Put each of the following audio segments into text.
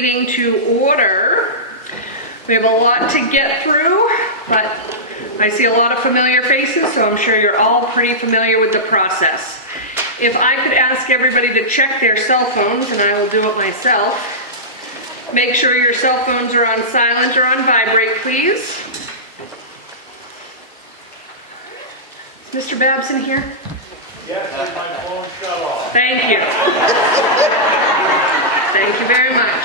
meeting to order. We have a lot to get through, but I see a lot of familiar faces, so I'm sure you're all pretty familiar with the process. If I could ask everybody to check their cell phones, and I will do it myself. Make sure your cell phones are on silent or on vibrate, please. Is Mr. Babson here? Yes, my phone shut off. Thank you. Thank you very much.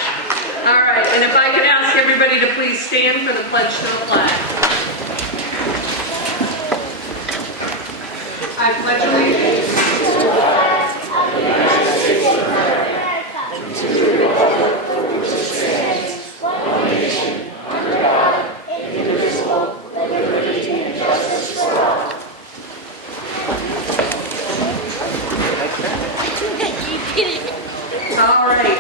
All right, and if I could ask everybody to please stand for the pledge to the flag. I pledge allegiance to the flag of the United States of America, to the republic for which it stands, one nation, under God, indivisible, with liberty and justice for all. All right.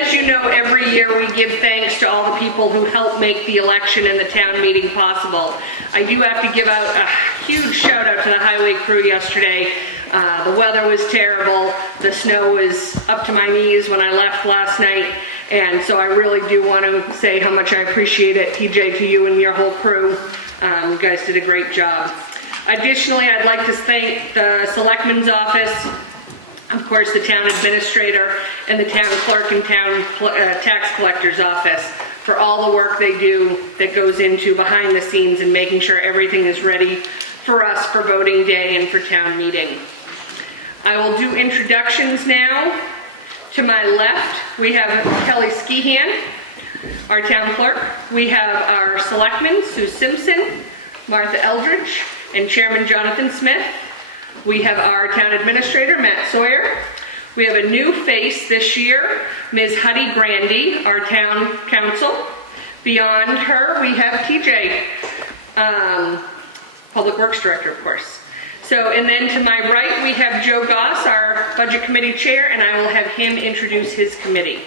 As you know, every year we give thanks to all the people who help make the election and the town meeting possible. I do have to give out a huge shout out to the highway crew yesterday. The weather was terrible. The snow was up to my knees when I left last night. And so I really do want to say how much I appreciate it, TJ, to you and your whole crew. You guys did a great job. Additionally, I'd like to thank the Selectman's office, of course, the town administrator, and the town clerk and town tax collector's office for all the work they do that goes into behind the scenes and making sure everything is ready for us for voting day and for town meeting. I will do introductions now. To my left, we have Kelly Skehan, our town clerk. We have our selectmen, Sue Simpson, Martha Eldridge, and Chairman Jonathan Smith. We have our town administrator, Matt Sawyer. We have a new face this year, Ms. Huddy Grandy, our town council. Beyond her, we have TJ, Public Works Director, of course. So, and then to my right, we have Joe Goss, our Budget Committee Chair, and I will have him introduce his committee.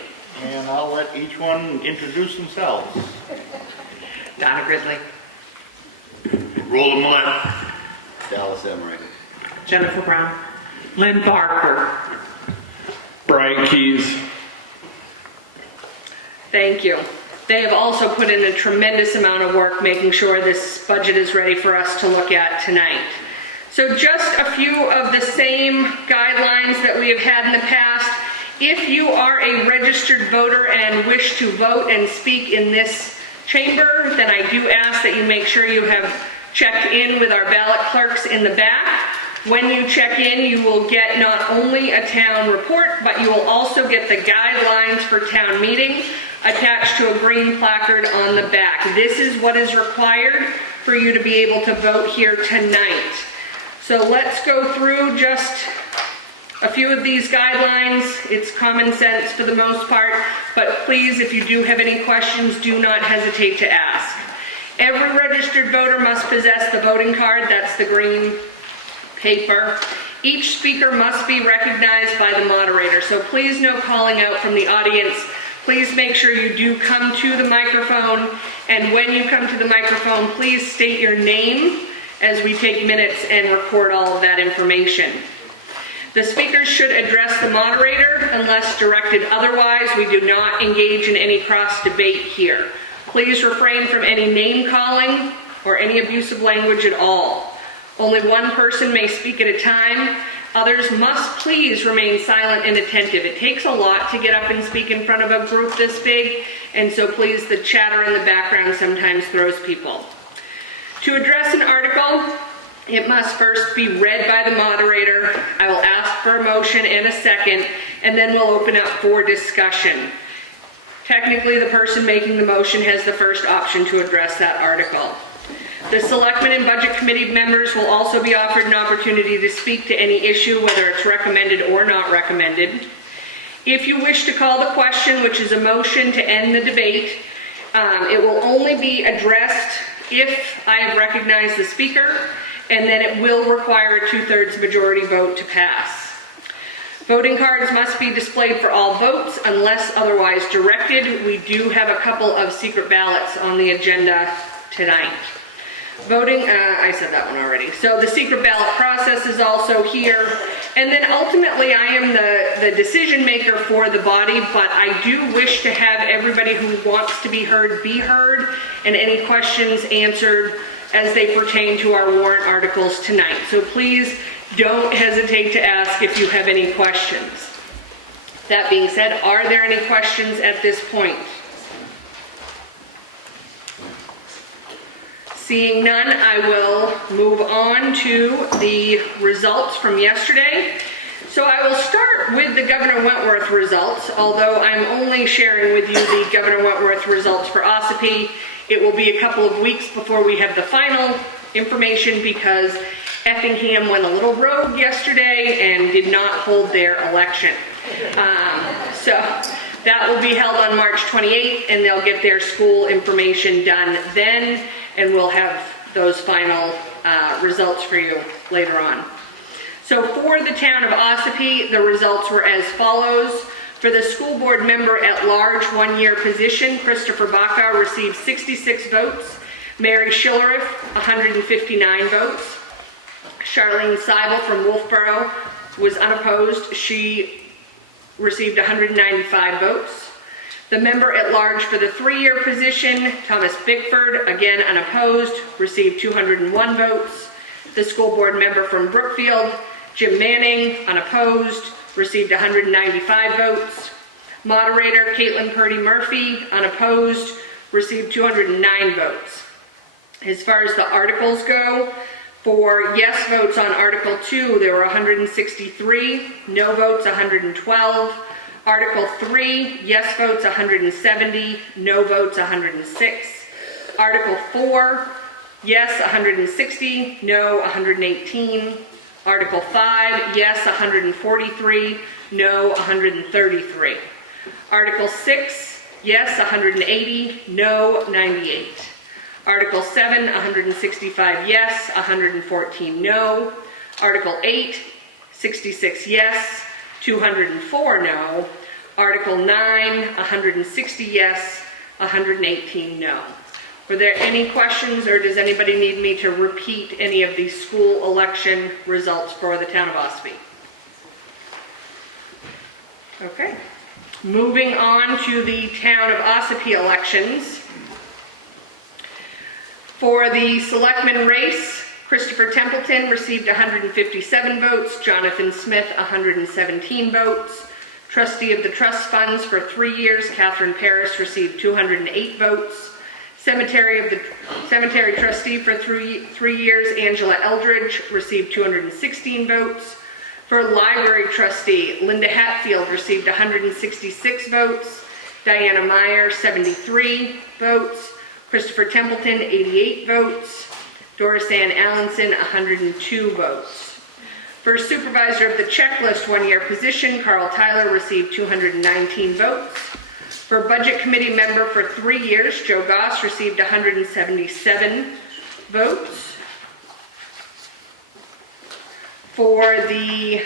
And I'll let each one introduce themselves. Donna Gridley. Roland Millett. Dallas Emery. Jennifer Brown. Lynn Barker. Brian Keys. Thank you. They have also put in a tremendous amount of work making sure this budget is ready for us to look at tonight. So just a few of the same guidelines that we have had in the past. If you are a registered voter and wish to vote and speak in this chamber, then I do ask that you make sure you have checked in with our ballot clerks in the back. When you check in, you will get not only a town report, but you will also get the guidelines for town meeting attached to a green placard on the back. This is what is required for you to be able to vote here tonight. So let's go through just a few of these guidelines. It's common sense for the most part, but please, if you do have any questions, do not hesitate to ask. Every registered voter must possess the voting card. That's the green paper. Each speaker must be recognized by the moderator. So please no calling out from the audience. Please make sure you do come to the microphone. And when you come to the microphone, please state your name as we take minutes and record all of that information. The speakers should address the moderator unless directed otherwise. We do not engage in any cross debate here. Please refrain from any name calling or any abusive language at all. Only one person may speak at a time. Others must please remain silent and attentive. It takes a lot to get up and speak in front of a group this big, and so please, the chatter in the background sometimes throws people. To address an article, it must first be read by the moderator. I will ask for a motion and a second, and then we'll open up for discussion. Technically, the person making the motion has the first option to address that article. The Selectmen and Budget Committee members will also be offered an opportunity to speak to any issue, whether it's recommended or not recommended. If you wish to call the question, which is a motion to end the debate, it will only be addressed if I have recognized the speaker, and then it will require a 2/3 majority vote to pass. Voting cards must be displayed for all votes unless otherwise directed. We do have a couple of secret ballots on the agenda tonight. Voting, I said that one already. So the secret ballot process is also here, And then ultimately, I am the decision maker for the body, but I do wish to have everybody who wants to be heard, and any questions answered as they pertain to our warrant articles tonight. So please don't hesitate to ask if you have any questions. That being said, are there any questions at this point? Seeing none, I will move on to the results from yesterday. So I will start with the Governor Wentworth results, although I'm only sharing with you the Governor Wentworth results for Ossipee. It will be a couple of weeks before we have the final information because Effingham went a little rogue yesterday and did not hold their election. So that will be held on March 28th, and they'll get their school information done then, and we'll have those final results for you later on. So for the town of Ossipee, the results were as follows. For the school board member at large one-year position, Christopher Baca received 66 votes. Mary Schilleriff, 159 votes. Charlene Seibel from Wolfboro was unopposed. She received 195 votes. The member at large for the three-year position, Thomas Bickford, again unopposed, received 201 votes. The school board member from Brookfield, Jim Manning, unopposed, received 195 votes. Moderator, Caitlin Purdy Murphy, unopposed, received 209 votes. As far as the articles go, for yes votes on Article 2, there were 163, no votes 112. Article 3, yes votes 170, no votes 106. Article 4, yes 160, no 118. Article 5, yes 143, no 133. Article 6, yes 180, no 98. Article 7, 165 yes, 114 no. Article 8, 66 yes, 204 no. Article 9, 160 yes, 118 no. Were there any questions, or does anybody need me to repeat any of these school election results for the town of Ossipee? Okay. Moving on to the town of Ossipee elections. For the selectman race, Christopher Templeton received 157 votes, Jonathan Smith 117 votes. Trustee of the trust funds for 3 years, Catherine Paris received 208 votes. Cemetery trustee for three years, Angela Eldridge received 216 votes. For library trustee, Linda Hatfield received 166 votes. Diana Meyer, 73 votes. Christopher Templeton, 88 votes. Doris Ann Allenson, 102 votes. For supervisor of the checklist one-year position, Carl Tyler received 219 votes. For budget committee member for 3 years, Joe Goss received 177 votes. For the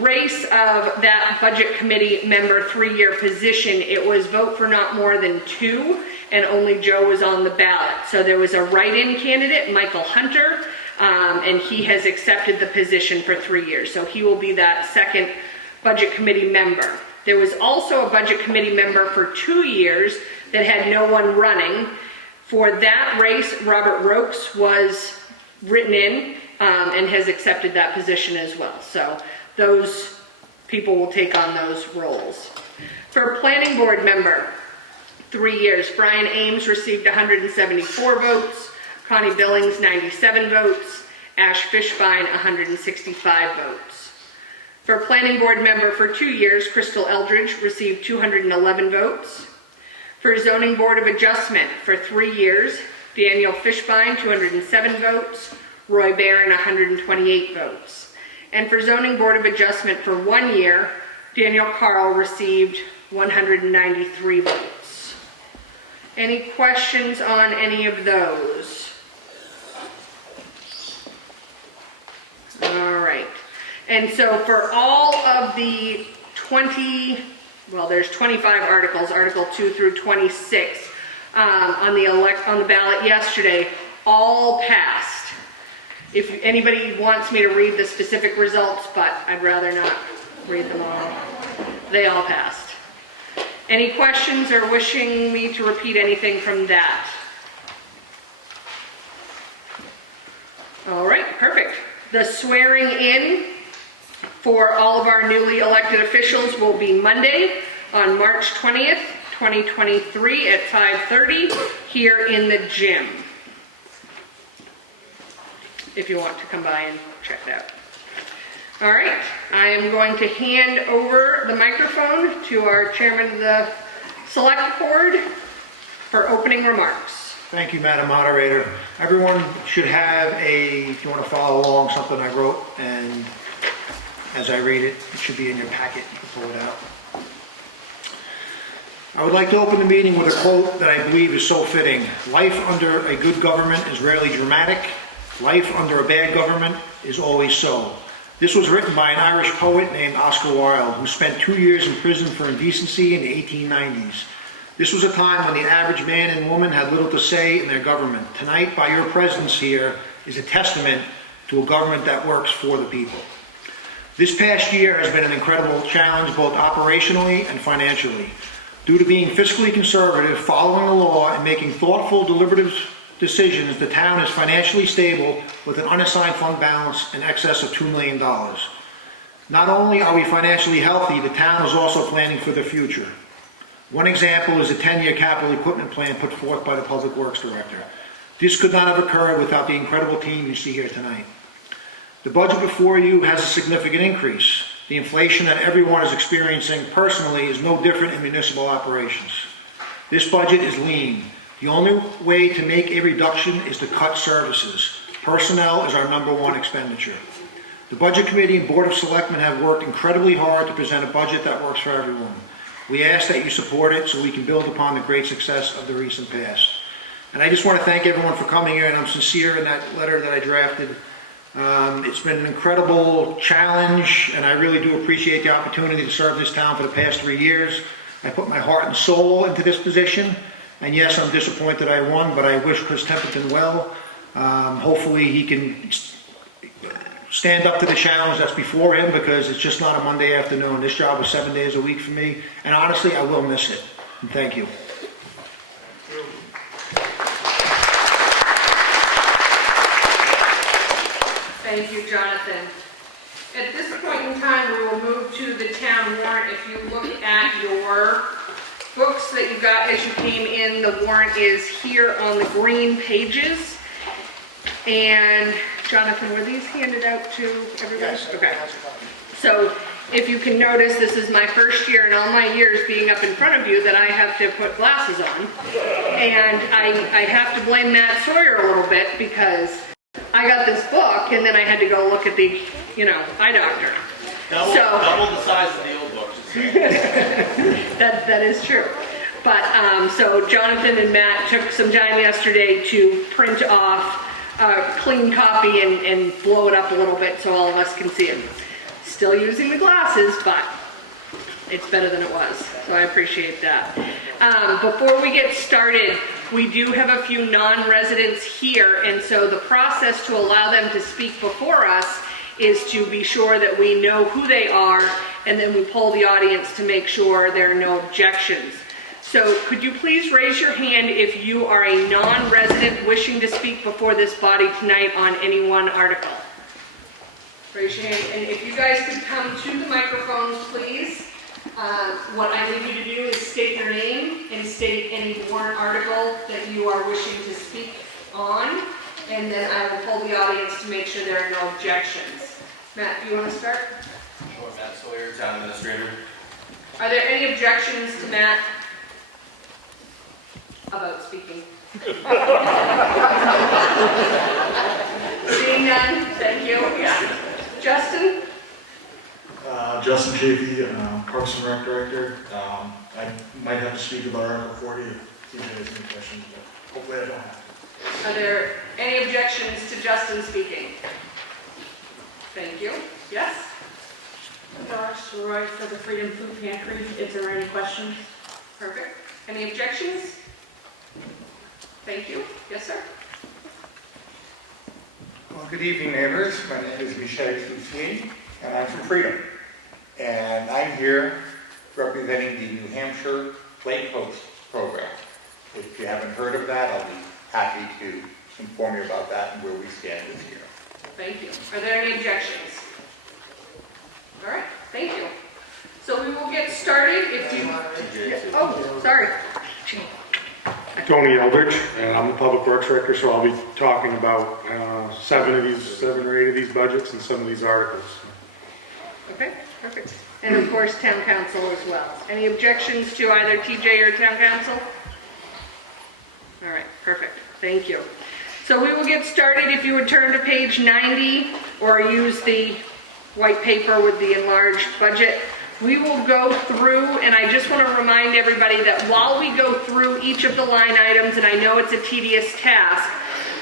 race of that budget committee member 3-year position, it was vote for not more than 2, and only Joe was on the ballot. So there was a write-in candidate, Michael Hunter, and he has accepted the position for 3 years. So he will be that second budget committee member. There was also a budget committee member for 2 years that had no one running. For that race, Robert Rokes was written in and has accepted that position as well. So those people will take on those roles. For planning board member, 3 years, Brian Ames received 174 votes, Connie Billings 97 votes, Ash Fishbein 165 votes. For planning board member for 2 years, Crystal Eldridge received 211 votes. For zoning board of adjustment for 3 years, Daniel Fishbein 207 votes, Roy Barron 128 votes. And for zoning board of adjustment for 1 year, Daniel Carl received 193 votes. Any questions on any of those? All right. And so for all of the there's 25 articles, Article 2 through 26, on the ballot yesterday, all passed. if anybody wants me to read the specific results, but I'd rather not read them all. They all passed. Any questions or wishing me to repeat anything from that? All right, perfect. The swearing in for all of our newly elected officials will be Monday on March 20th, 2023 at 5:30 here in the gym. If you want to come by and check it out. All right, I am going to hand over the microphone to our chairman of the select board for opening remarks. Thank you, Madam Moderator. Everyone should have if you want to follow along, something I wrote, and as I read it, it should be in your packet. You can pull it out. I would like to open the meeting with a quote that I believe is so fitting. Life under a good government is rarely dramatic. Life under a bad government is always so. This was written by an Irish poet named Oscar Wilde, who spent 2 years in prison for indecency in the 1890s. This was a time when the average man and woman had little to say in their government. Tonight, by your presence here, is a testament to a government that works for the people. This past year has been an incredible challenge, both operationally and financially. Due to being fiscally conservative, following the law, and making thoughtful, deliberative decisions, the town is financially stable with an unassigned fund balance in excess of $2 million. Not only are we financially healthy, the town is also planning for the future. One example is a 10-year capital equipment plan put forth by the Public Works Director. This could not have occurred without the incredible team you see here tonight. The budget before you has a significant increase. The inflation that everyone is experiencing personally is no different in municipal operations. This budget is lean. The only way to make a reduction is to cut services. Personnel is our #1 expenditure. The Budget Committee and Board of Selectmen have worked incredibly hard to present a budget that works for everyone. We ask that you support it so we can build upon the great success of the recent past. And I just want to thank everyone for coming here, and I'm sincere in that letter that I drafted. It's been an incredible challenge, and I really do appreciate the opportunity to serve this town for the past 3 years. I put my heart and soul into this position, and yes, I'm disappointed I won, but I wish Chris Templeton well. Hopefully he can stand up to the challenge that's before him, because it's just not a Monday afternoon. This job is 7 days a week for me, and honestly, I will miss it. And thank you. Thank you, Jonathan. At this point in time, we will move to the town warrant. If you look at your books that you got as you came in, the warrant is here on the green pages. And Jonathan, were these handed out to everybody? Yes. Okay. So if you can notice, this is my first year in all my years being up in front of you that I have to put glasses on. And I have to blame Matt Sawyer a little bit, because I got this book and then I had to go look at the, eye doctor. Double the size of the old books. That is true. But, so Jonathan and Matt took some time yesterday to print off a clean copy and blow it up a little bit so all of us can see it. Still using the glasses, but it's better than it was, so I appreciate that. Before we get started, we do have a few non-residents here, and so the process to allow them to speak before us is to be sure that we know who they are, and then we poll the audience to make sure there are no objections. So could you please raise your hand if you are a non-resident wishing to speak before this body tonight on any one article? Raise your hand, and if you guys could come to the microphones, please. What I need you to do is state your name and state any warrant article that you are wishing to speak on, and then I will poll the audience to make sure there are no objections. Matt, do you want to start? Sure, Matt Sawyer, Town Administrator. Are there any objections to Matt about speaking? Seeing none, thank you. Yeah. Justin? Justin Chafee, Parks and Rec Director. I might have to speak about Article 40 if you guys have any questions, but hopefully I don't have to. Are there any objections to Justin speaking? Thank you. Yes? Doris Roy for the Freedom Food Pantry. Is there any questions? Perfect. Any objections? Thank you. Yes, sir? Good evening, neighbors. My name is Michelle Sousli, and I'm from Freedom. And I'm here representing the New Hampshire Lake Coast Program. If you haven't heard of that, I'll be happy to inform you about that and where we stand this year. Thank you. Are there any objections? All right, thank you. So we will get started if you, oh, sorry. Tony Eldridge, and I'm the Public Works Director, so I'll be talking about 7 or 8 of these budgets and some of these articles. Okay, perfect. And of course, town council as well. Any objections to either TJ or town council? All right, perfect. Thank you. So we will get started. If you would turn to page 90 or use the white paper with the enlarged budget. We will go through, and I just want to remind everybody that while we go through each of the line items, and I know it's a tedious task,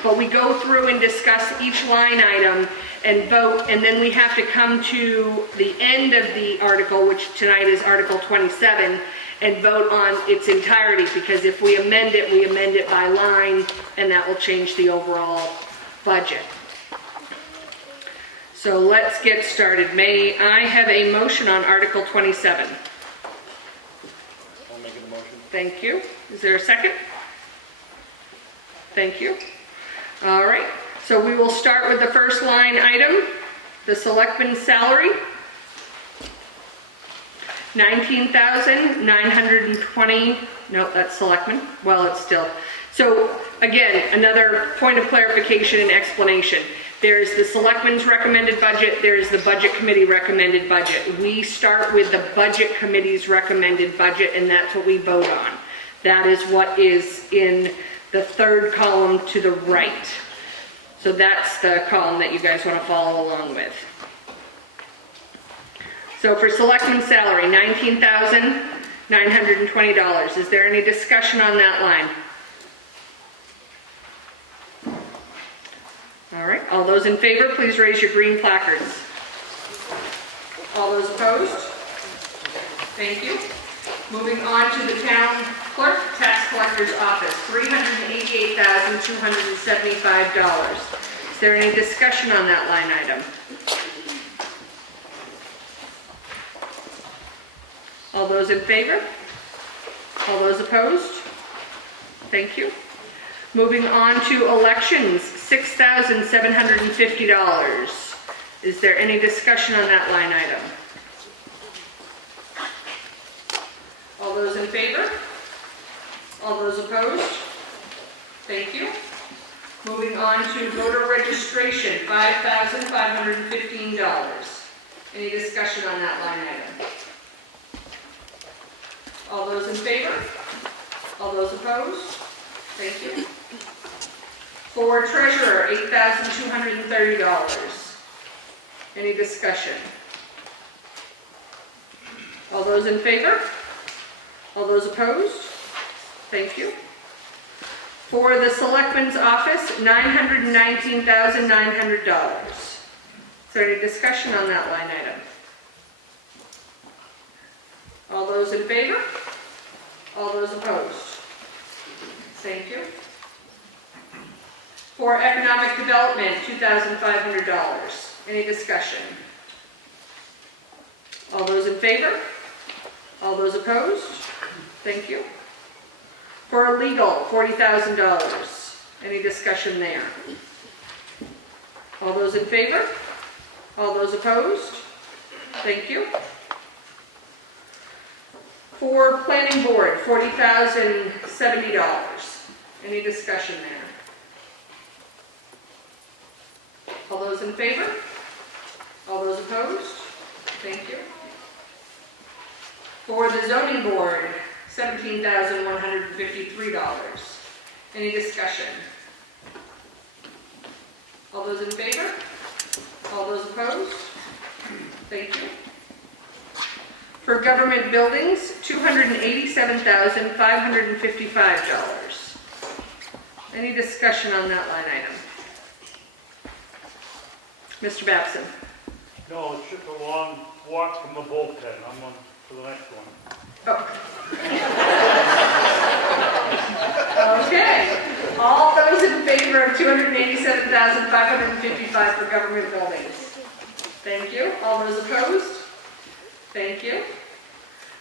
but we go through and discuss each line item and vote, and then we have to come to the end of the article, which tonight is Article 27, and vote on its entirety, because if we amend it by line, and that will change the overall budget. So let's get started. May I have a motion on Article 27? I'll make a motion. Thank you. Is there a second? Thank you. All right. So we will start with the first line item, the selectman's salary. $19,920. No, that's selectman. Well, it's still. So again, another point of clarification and explanation. There's the selectmen's recommended budget, there's the budget committee recommended budget. We start with the budget committee's recommended budget, and that's what we vote on. That is what is in the third column to the right. So that's the column that you guys want to follow along with. So for selectmen's salary, $19,920. Is there any discussion on that line? All right, all those in favor, please raise your green placards. All those opposed? Thank you. Moving on to the town clerk, tax collector's office, $388,275. Is there any discussion on that line item? All those in favor? All those opposed? Thank you. Moving on to elections, $6,750. Is there any discussion on that line item? All those in favor? All those opposed? Thank you. Moving on to voter registration, $5,515. Any discussion on that line item? All those in favor? All those opposed? Thank you. For treasurer, $8,230. Any discussion? All those in favor? All those opposed? Thank you. For the selectman's office, $919,900. Is there any discussion on that line item? All those in favor? All those opposed? Thank you. For economic development, $2,500. Any discussion? All those in favor? All those opposed? Thank you. For legal, $40,000. Any discussion there? All those in favor? All those opposed? Thank you. For planning board, $40,070. Any discussion there? All those in favor? All those opposed? Thank you. For the zoning board, $17,153. Any discussion? All those in favor? All those opposed? Thank you. For government buildings, $287,555. Any discussion on that line item? Mr. Babson? No, it's just a long walk from the bullpen. I'm on to the next one. Oh. Okay. All those in favor of $287,555, $287,555 for government buildings. Thank you. All those opposed? Thank you.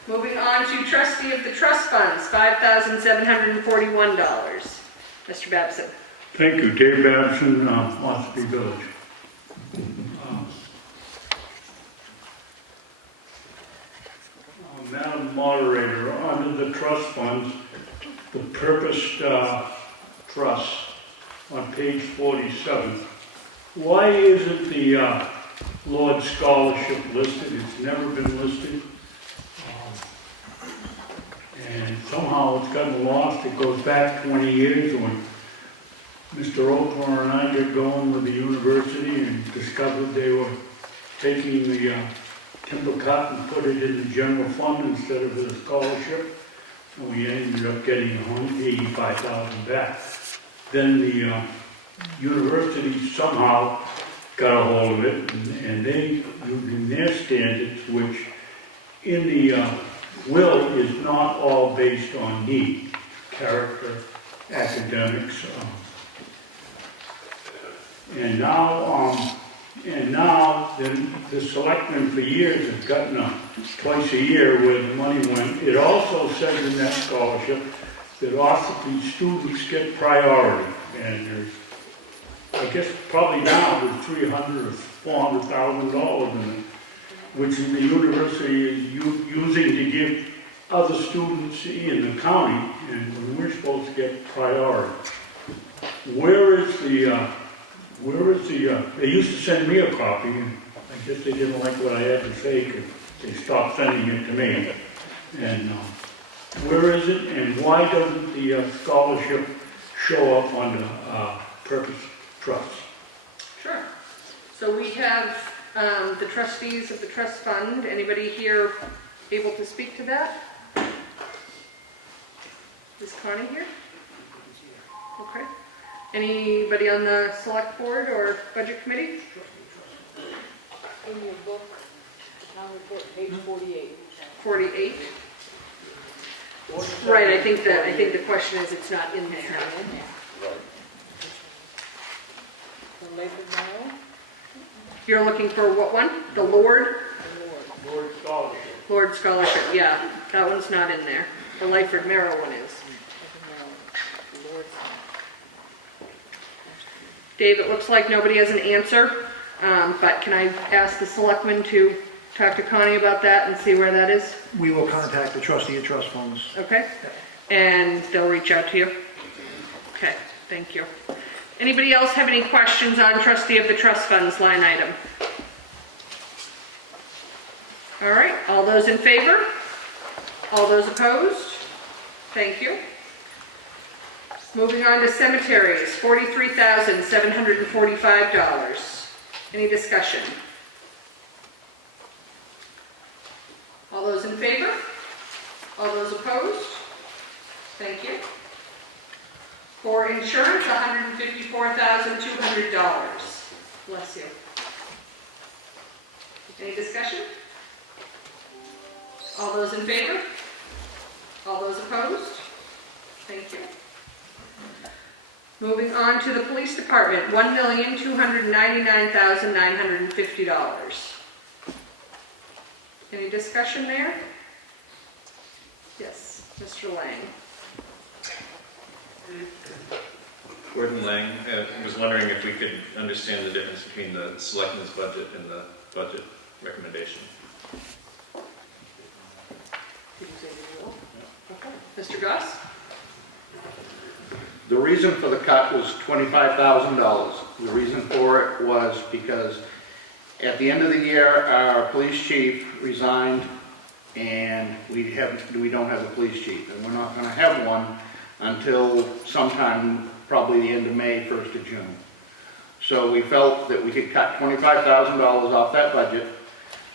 Moving on to trustee of the trust funds, $5,741. Mr. Babson. Thank you, Dave Babson, Ossipee Village. Madam Moderator, under the trust funds, the purposed trust on page 47, why isn't the Lord Scholarship listed? It's never been listed. And somehow it's gotten lost. It goes back 20 years when Mr. Oakmore and I got going with the university and discovered they were taking the timber cut and put it in the general fund instead of the scholarship. And we ended up getting $85,000 back. Then the university somehow got a hold of it, and they, using their standards, which in the will is not all based on need, character, academics, and now the selectmen for years have gotten twice a year where the money went. It also says in that scholarship that Ossipee students get priority, and there's, I guess probably now there's $300,000 or $400,000 in it, which the university is using to give other students in the county, and when we're supposed to get priority. Where is the, they used to send me a copy, and I guess they didn't like what I had to say, because they stopped sending it to me. And where is it, and why doesn't the scholarship show up on the purpose trust? Sure. So we have the trustees of the trust fund. Anybody here able to speak to that? Is Connie here? Okay. Anybody on the select board or budget committee? In your book, town report, page 48. 48. Right, I think the question is it's not in there. The Lakewood Mile, You're looking for what one? The Lord? Lord Scholarship. Lord Scholarship, yeah. That one's not in there. The Lyford Merrill one is. Dave, it looks like nobody has an answer, but can I ask the selectmen to talk to Connie about that and see where that is? We will contact the trustee of trust funds. Okay? And they'll reach out to you? Okay, thank you. Anybody else have any questions on trustee of the trust funds line item? All right, all those in favor? All those opposed? Thank you. Moving on to cemeteries, $43,745. Any discussion? All those in favor? All those opposed? Thank you. For insurance, $154,200. Bless you. Any discussion? All those in favor? All those opposed? Thank you. Moving on to the police department, $1,299,950. Any discussion there? Yes, Mr. Lang. Gordon Lang, I was wondering if we could understand the difference between the selectmen's budget and the budget recommendation. Did you say you will? Okay. Mr. Goss? The reason for the cut was $25,000. The reason for it was because at the end of the year, our police chief resigned, and we don't have a police chief, and we're not going to have one until sometime, probably the end of May, 1st of June. So we felt that we could cut $25,000 off that budget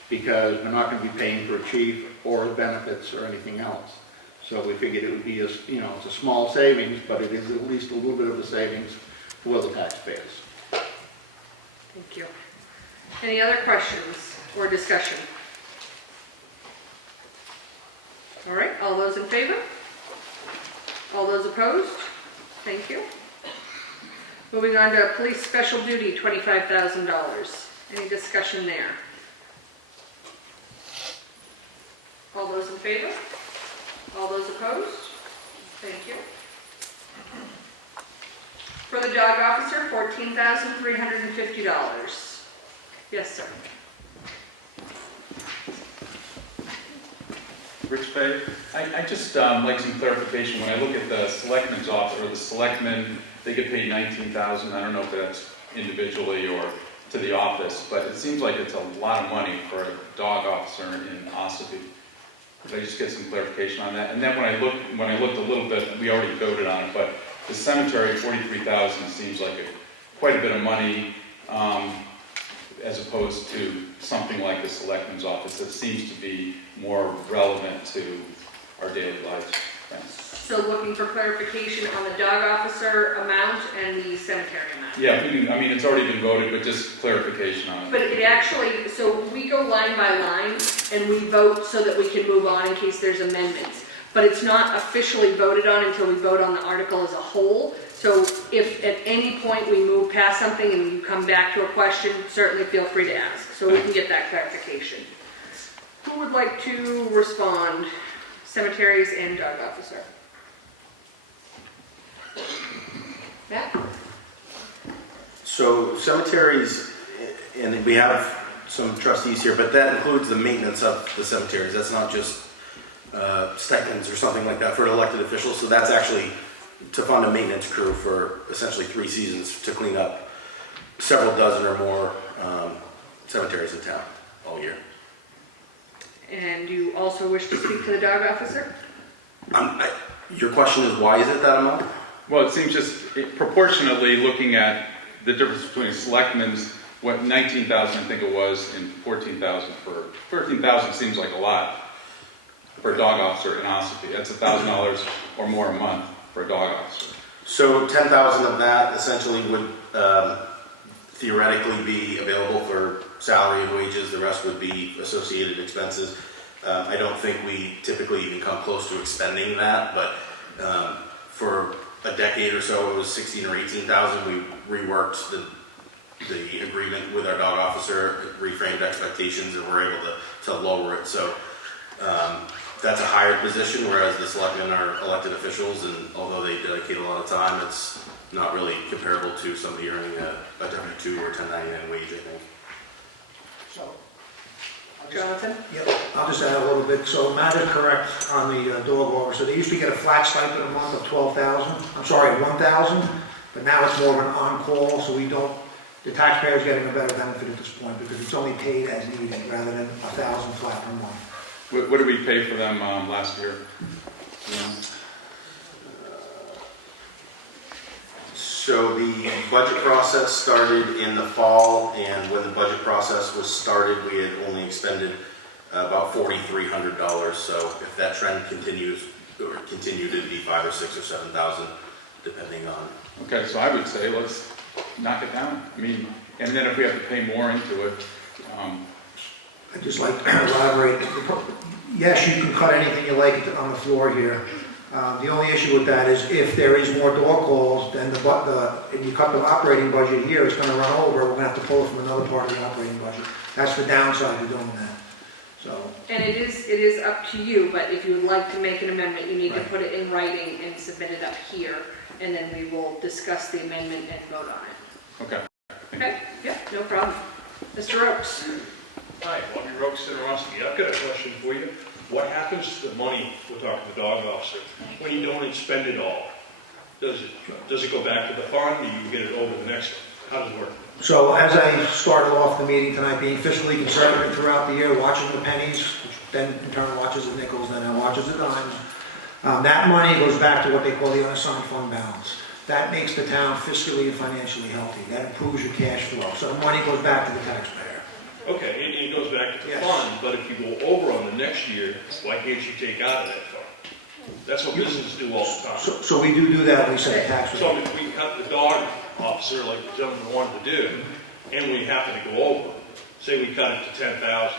because we're not going to be paying for a chief or benefits or anything else. So we figured it would be it's a small savings, but it is at least a little bit of a savings for the taxpayers. Thank you. Any other questions or discussion? All right, all those in favor? All those opposed? Thank you. Moving on to police special duty, $25,000. Any discussion there? All those in favor? All those opposed? Thank you. For the dog officer, $14,350. Yes, sir. Rich Fay, I just like some clarification. When I look at the selectman's office, or the selectmen, they get paid $19,000. I don't know if that's individually or to the office, but it seems like it's a lot of money for a dog officer in Ossipee. Could I just get some clarification on that? And then when I looked a little bit, we already voted on it, but the cemetery, $43,000 seems like quite a bit of money, as opposed to something like the selectman's office that seems to be more relevant to our daily lives. Thanks. So looking for clarification on the dog officer amount and the cemetery amount? Yeah, it's already been voted, but just clarification on it. But it actually, so we go line by line and we vote so that we can move on in case there's amendments. But it's not officially voted on until we vote on the article as a whole. So if at any point we move past something and you come back to a question, certainly feel free to ask, so we can get that clarification. Who would like to respond? Cemeteries and dog officer. Matt? So cemeteries, and we have some trustees here, but that includes the maintenance of the cemeteries. That's not just stipends or something like that for elected officials. So that's actually to fund a maintenance crew for essentially 3 seasons to clean up several dozen or more cemeteries in town all year. And you also wish to speak to the dog officer? Your question is, why is it that amount? Well, it seems proportionately looking at the difference between selectmen's, what 19,000 I think it was, and 14,000 for 13,000 seems like a lot for a dog officer in Ossipee. That's $1,000 or more a month for a dog officer. So 10,000 of that essentially would theoretically be available for salary and wages. The rest would be associated expenses. I don't think we typically even come close to expending that, but for a decade or so, it was 16 or 18,000. We reworked the agreement with our dog officer, reframed expectations, and we're able to lower it. So that's a hired position, whereas the selectmen are elected officials, and although they dedicate a lot of time, it's not really comparable to somebody earning a W-2 or 1099 wage, I think. So, Jonathan? Yep, I'll just add a little bit. So Matt is correct on the dog officer. They used to get a flat stipend a month of $1,000, but now it's more of an on-call, so the taxpayer's getting a better benefit at this point because it's only paid as needed rather than $1,000 flat per month. What did we pay for them last year? So the budget process started in the fall, and when the budget process was started, we had only expended about $4,300. So if that trend continued, it'd be 5,000 or 6,000 or 7,000, depending on. Okay, so I would say let's knock it down. And then if we have to pay more into it. I'd just like to elaborate. Yes, you can cut anything you like on the floor here. The only issue with that is if there is more dog calls, then and you cut the operating budget here, it's going to run over. We're going to have to pull it from another part of the operating budget. That's the downside of doing that. So. And it is up to you, but if you would like to make an amendment, you need to put it in writing and submit it up here, and then we will discuss the amendment and vote on it. Okay. Okay? Yeah, no problem. Mr. Oakes? Hi, Bobby Rokes in Ossipee. I've got a question for you. What happens to the money, we're talking to the dog officer, when you don't spend it all? Does it go back to the fund, or you get it over the next one? How does it work? So as I started off the meeting tonight, being fiscally conservative throughout the year, watching the pennies, which then in turn watches the nickels, then it watches the dimes, that money goes back to what they call the unassigned fund balance. That makes the town fiscally and financially healthy. That improves your cash flow. So the money goes back to the taxpayer. Okay, and it goes back to the fund, but if you go over on the next year, why can't you take out of that fund? That's what businesses do all the time. So we do that when we set a tax rate. So if we cut the dog officer like the gentleman wanted to do, and we happen to go over, say we cut it to 10,000.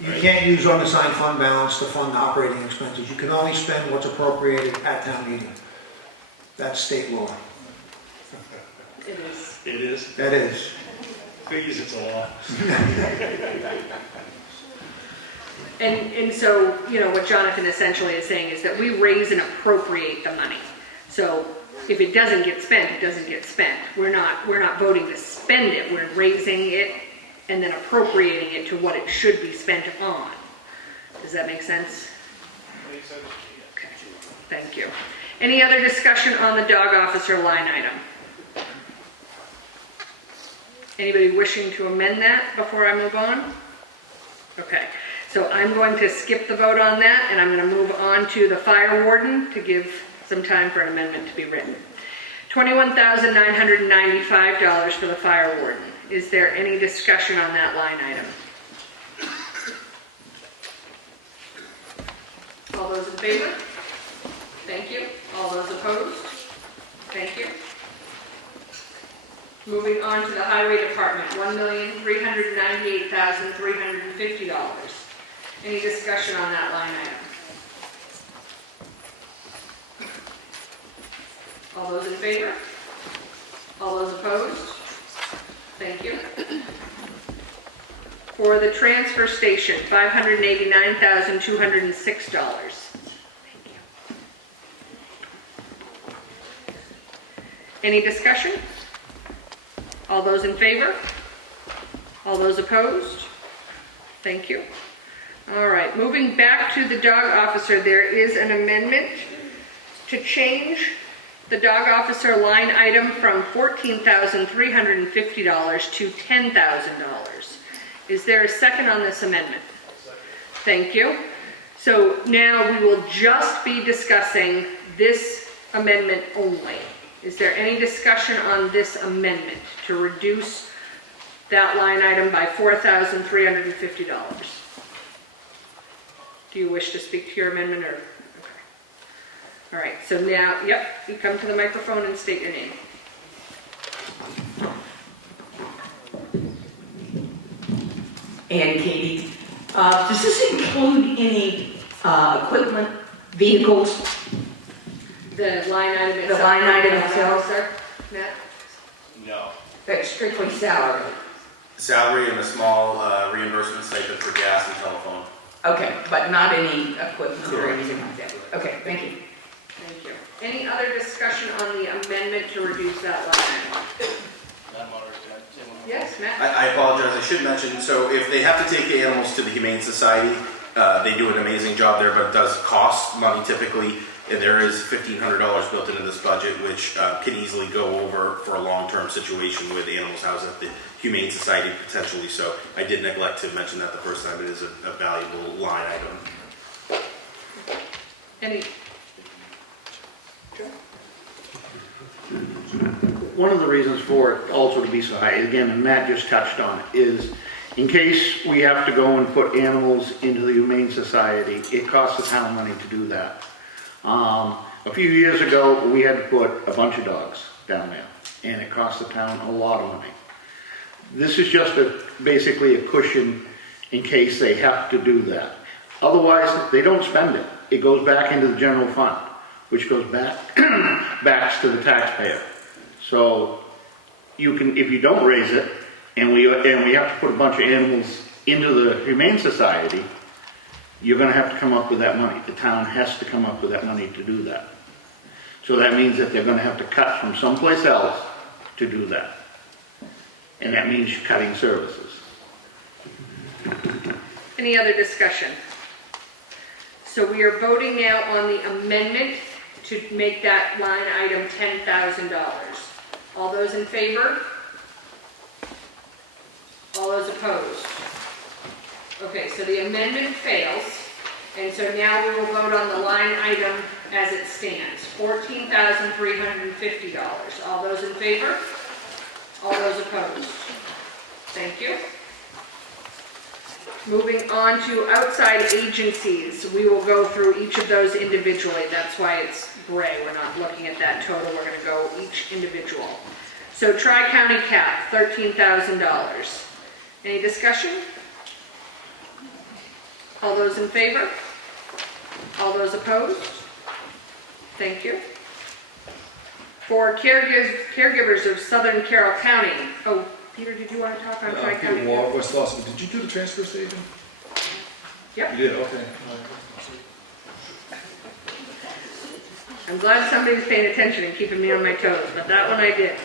You can't use unassigned fund balance to fund operating expenses. You can only spend what's appropriated at town meeting. That's state law. It is. It is. That is. Please, it's a law. And so, you know, what Jonathan essentially is saying is that we raise and appropriate the money. So if it doesn't get spent, it doesn't get spent. We're not voting to spend it, we're raising it and then appropriating it to what it should be spent on. Does that make sense? Makes sense. Okay, thank you. Any other discussion on the dog officer line item? Anybody wishing to amend that before I move on? Okay, so I'm going to skip the vote on that, and I'm going to move on to the fire warden to give some time for an amendment to be written. $21,995 for the fire warden. Is there any discussion on that line item? All those in favor? Thank you. All those opposed? Thank you. Moving on to the highway department, $1,398,350. Any discussion on that line item? All those in favor? All those opposed? Thank you. For the transfer station, $589,206. Any discussion? All those in favor? All those opposed? Thank you. All right, moving back to the dog officer, there is an amendment to change the dog officer line item from $14,350 to $10,000. Is there a second on this amendment? Thank you. So now we will just be discussing this amendment only. Is there any discussion on this amendment to reduce that line item by $4,350? Do you wish to speak to your amendment or? Okay. All right, so now, yep, you come to the microphone and state your name. And Katie, does this include any equipment, vehicles? The line item itself? The line item itself? Sir, Matt? No. That's strictly salary? Salary and a small reimbursement stipend for gas and telephone. Okay, but not any equipment or anything like that? Okay, thank you. Thank you. Any other discussion on the amendment to reduce that line item? Yes, Matt? I apologize, I should mention, so if they have to take animals to the Humane Society, they do an amazing job there, but it does cost money typically, and there is $1,500 built into this budget, which can easily go over for a long-term situation with animals housed at the Humane Society potentially, so I did neglect to mention that the first time. It is a valuable line item. Any? One of the reasons for it also to be so high, again, and Matt just touched on it, is in case we have to go and put animals into the Humane Society, it costs the town money to do that. A few years ago, we had to put a bunch of dogs down there, and it cost the town a lot of money. This is just basically a cushion in case they have to do that. Otherwise, they don't spend it. It goes back into the general fund, which goes back backs to the taxpayer. So you can, if you don't raise it, and we have to put a bunch of animals into the Humane Society, you're going to have to come up with that money. The town has to come up with that money to do that. So that means that they're going to have to cut from someplace else to do that. And that means cutting services. Any other discussion? So we are voting now on the amendment to make that line item $10,000. All those in favor? All those opposed? Okay, so the amendment fails, and so now we will vote on the line item as it stands, $14,350. All those in favor? All those opposed? Thank you. Moving on to outside agencies, we will go through each of those individually. That's why it's gray. We're not looking at that total. We're going to go each individual. So Tri-County CAP, $13,000. Any discussion? All those in favor? All those opposed? Thank you. for caregivers of Southern Carroll County. Oh, Peter, did you want to talk on Tri-County? Peter Wall, West Ossipee. Did you do the transfer station? Yep. You did, okay. I'm glad somebody's paying attention and keeping me on my toes, but that one I did.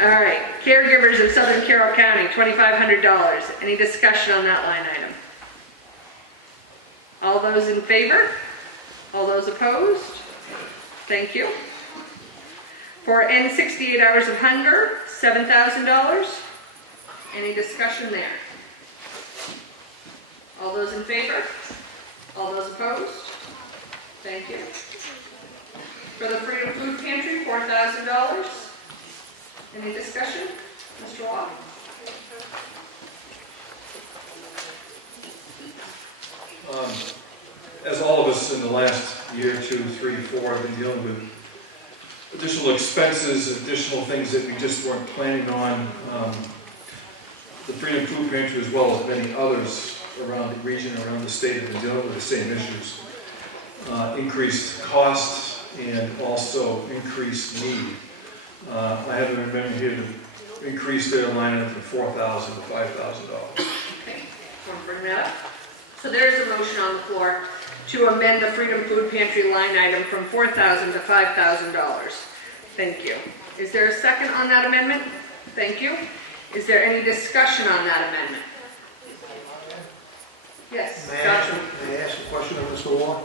All right, caregivers of Southern Carroll County, $2,500. Any discussion on that line item? All those in favor? All those opposed? Thank you. For End 68 Hours of Hunger, $7,000. Any discussion there? All those in favor? All those opposed? Thank you. For the Freedom Food Pantry, $4,000. Any discussion? Mr. Waugh? As all of us in the last year, 2, 3, 4, have been dealing with additional expenses, additional things that we just weren't planning on. The Freedom Food Pantry, as well as many others around the region, around the state, have been dealing with the same issues. Increased costs and also increased need. I have an amendment here to increase their line item from $4,000 to $5,000. Okay, want to bring that up? So there's a motion on the floor to amend the Freedom Food Pantry line item from $4,000 to $5,000. Thank you. Is there a second on that amendment? Thank you. Is there any discussion on that amendment? Yes, May I Joshua. ask a question of Mr. Wall?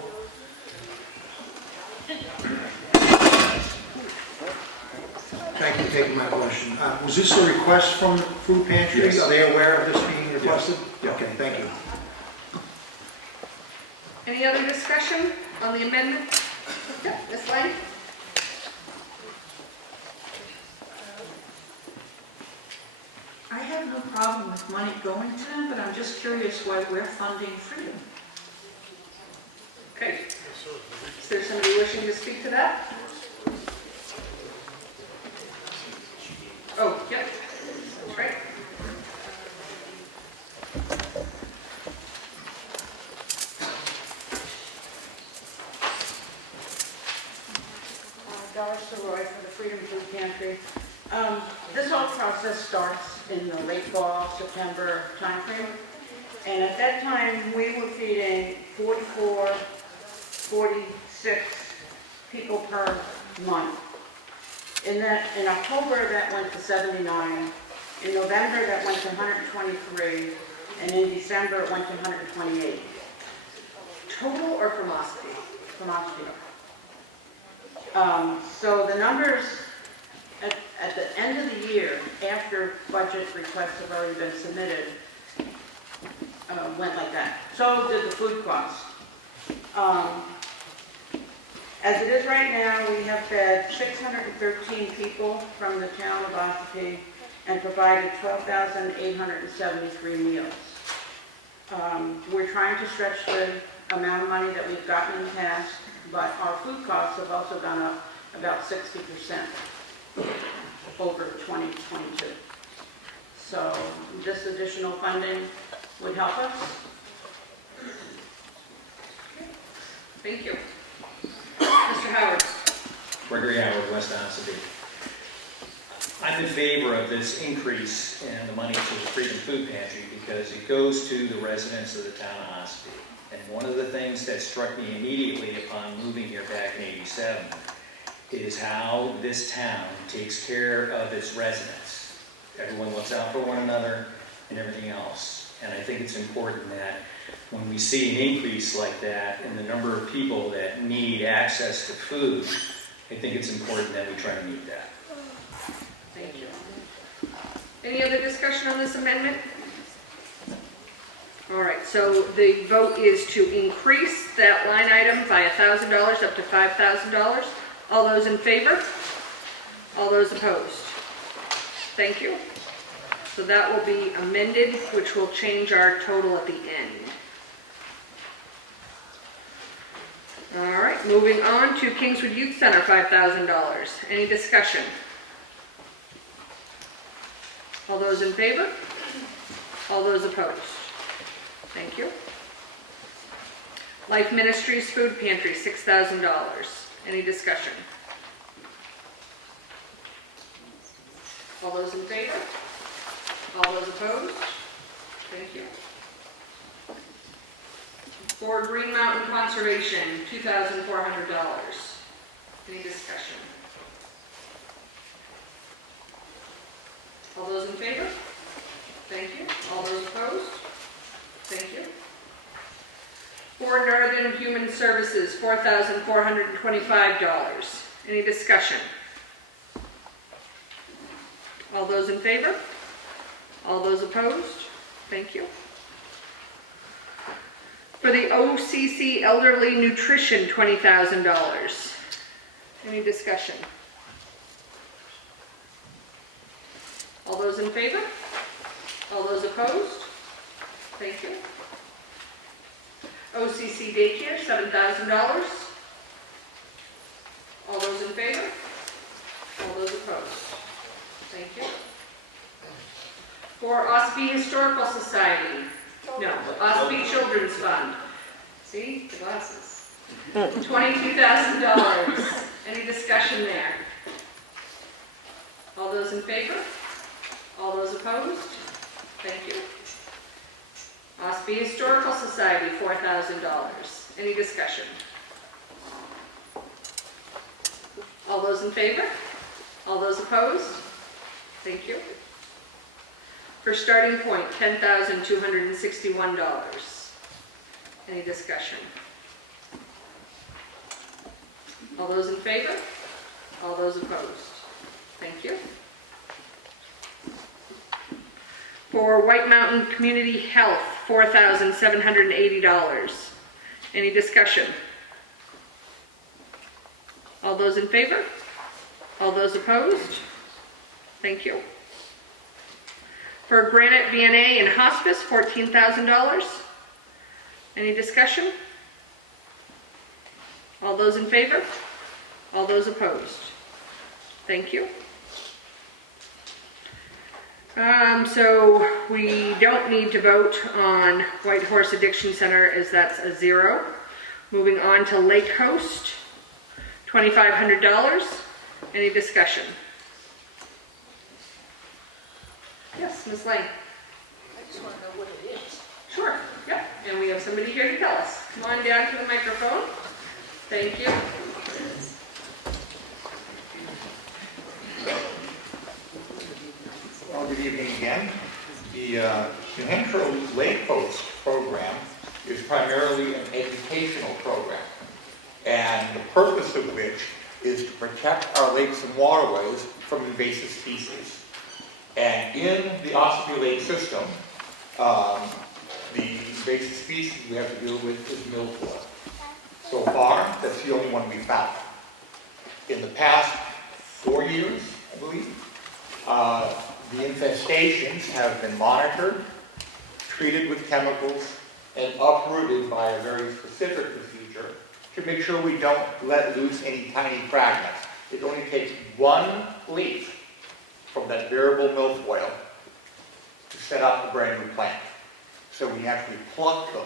Thank you for taking my question. Was this a request from the food pantry? Yes. Are they aware of this being requested? Yes. Okay, thank you. Any other discussion on the amendment? Yeah, Ms. Lang? I have no problem with money going to them, but I'm just curious why we're funding Freedom. Okay. Is there somebody wishing to speak to that? Oh, yep. That's right. Doris Leroy for the Freedom Food Pantry. This whole process starts in the late fall, September timeframe. And at that time, we were feeding 44, 46 people per month. In October, that went to 79. In November, that went to 123. And in December, it went to 128. Total or from Ossipee? From Ossipee. So the numbers at the end of the year, after budget requests have already been submitted, went like that. So did the food cost. As it is right now, we have fed 613 people from the town of Ossipee and provided 12,873 meals. We're trying to stretch the amount of money that we've gotten in the past, but our food costs have also gone up about 60% over 2022. So this additional funding would help us. Thank you. Mr. Howard. Gregory Howard, West Ossipee. I'm in favor of this increase in the money to the Freedom Food Pantry because it goes to the residents of the town of Ossipee. And one of the things that struck me immediately upon moving here back in '87 is how this town takes care of its residents. Everyone looks out for one another and everything else. And I think it's important that when we see an increase like that in the number of people that need access to food, I think it's important that we try to meet that. Thank you. Any other discussion on this amendment? All right, so the vote is to increase that line item by $1,000 up to $5,000. All those in favor? All those opposed? Thank you. So that will be amended, which will change our total at the end. All right, moving on to Kingswood Youth Center, $5,000. Any discussion? All those in favor? All those opposed? Thank you. Life Ministries Food Pantry, $6,000. Any discussion? All those in favor? All those opposed? Thank you. For Green Mountain Conservation, $2,400. Any discussion? All those in favor? Thank you. All those opposed? Thank you. For Northern Human Services, $4,425. Any discussion? All those in favor? All those opposed? Thank you. For the OCC Elderly Nutrition, $20,000. Any discussion? All those in favor? All those opposed? Thank you. OCC Daycare, $7,000. All those in favor? All those opposed? Thank you. For Ossipee Historical Society, no, Ossipee Children's Fund. See, the glasses. $22,000. Any discussion there? All those in favor? All those opposed? Thank you. Ossipee Historical Society, $4,000. Any discussion? All those in favor? All those opposed? Thank you. For Starting Point, $10,261. Any discussion? All those in favor? All those opposed? Thank you. For White Mountain Community Health, $4,780. Any discussion? All those in favor? All those opposed? Thank you. For Granite VNA and Hospice, $14,000. Any discussion? All those in favor? All those opposed? Thank you. So we don't need to vote on White Horse Addiction Center, as that's a 0. Moving on to Lake Coast, $2,500. Any discussion? Yes, Ms. Lang. I just want to know what it is. Sure, yep, and we have somebody here to tell us. Come on down to the microphone. Thank you. Well, good evening again. The New Hampshire Lake Coast program is primarily an educational program, and the purpose of which is to protect our lakes and waterways from invasive species. And in the Ossipee Lake system, the invasive species we have to deal with is milfoil. So far, that's the only one we found. In the past 4 years, I believe, the infestations have been monitored, treated with chemicals, and uprooted by a very specific procedure to make sure we don't let loose any tiny fragments. It only takes one leaf from that variable milfoil to set up a brand new plant. So when you actually pluck them,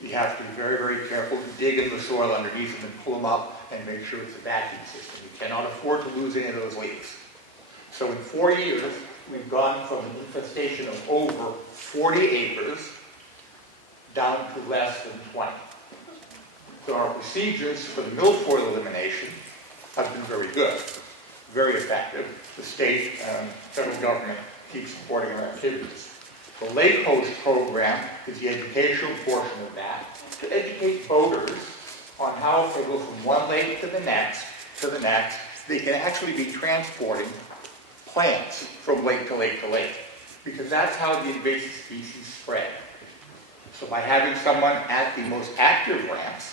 you have to be very, very careful to dig in the soil underneath them and pull them up and make sure it's a vacuum system. You cannot afford to lose any of those leaves. So in 4 years, we've gone from an infestation of over 40 acres down to less than 20. So our procedures for the milfoil elimination have been very good, very effective. The state and federal government keep supporting our activities. The Lake Coast program is the educational portion of that, to educate voters on how if they go from one lake to the next, they can actually be transporting plants from lake to lake to lake, because that's how the invasive species spread. So by having someone at the most active ramps,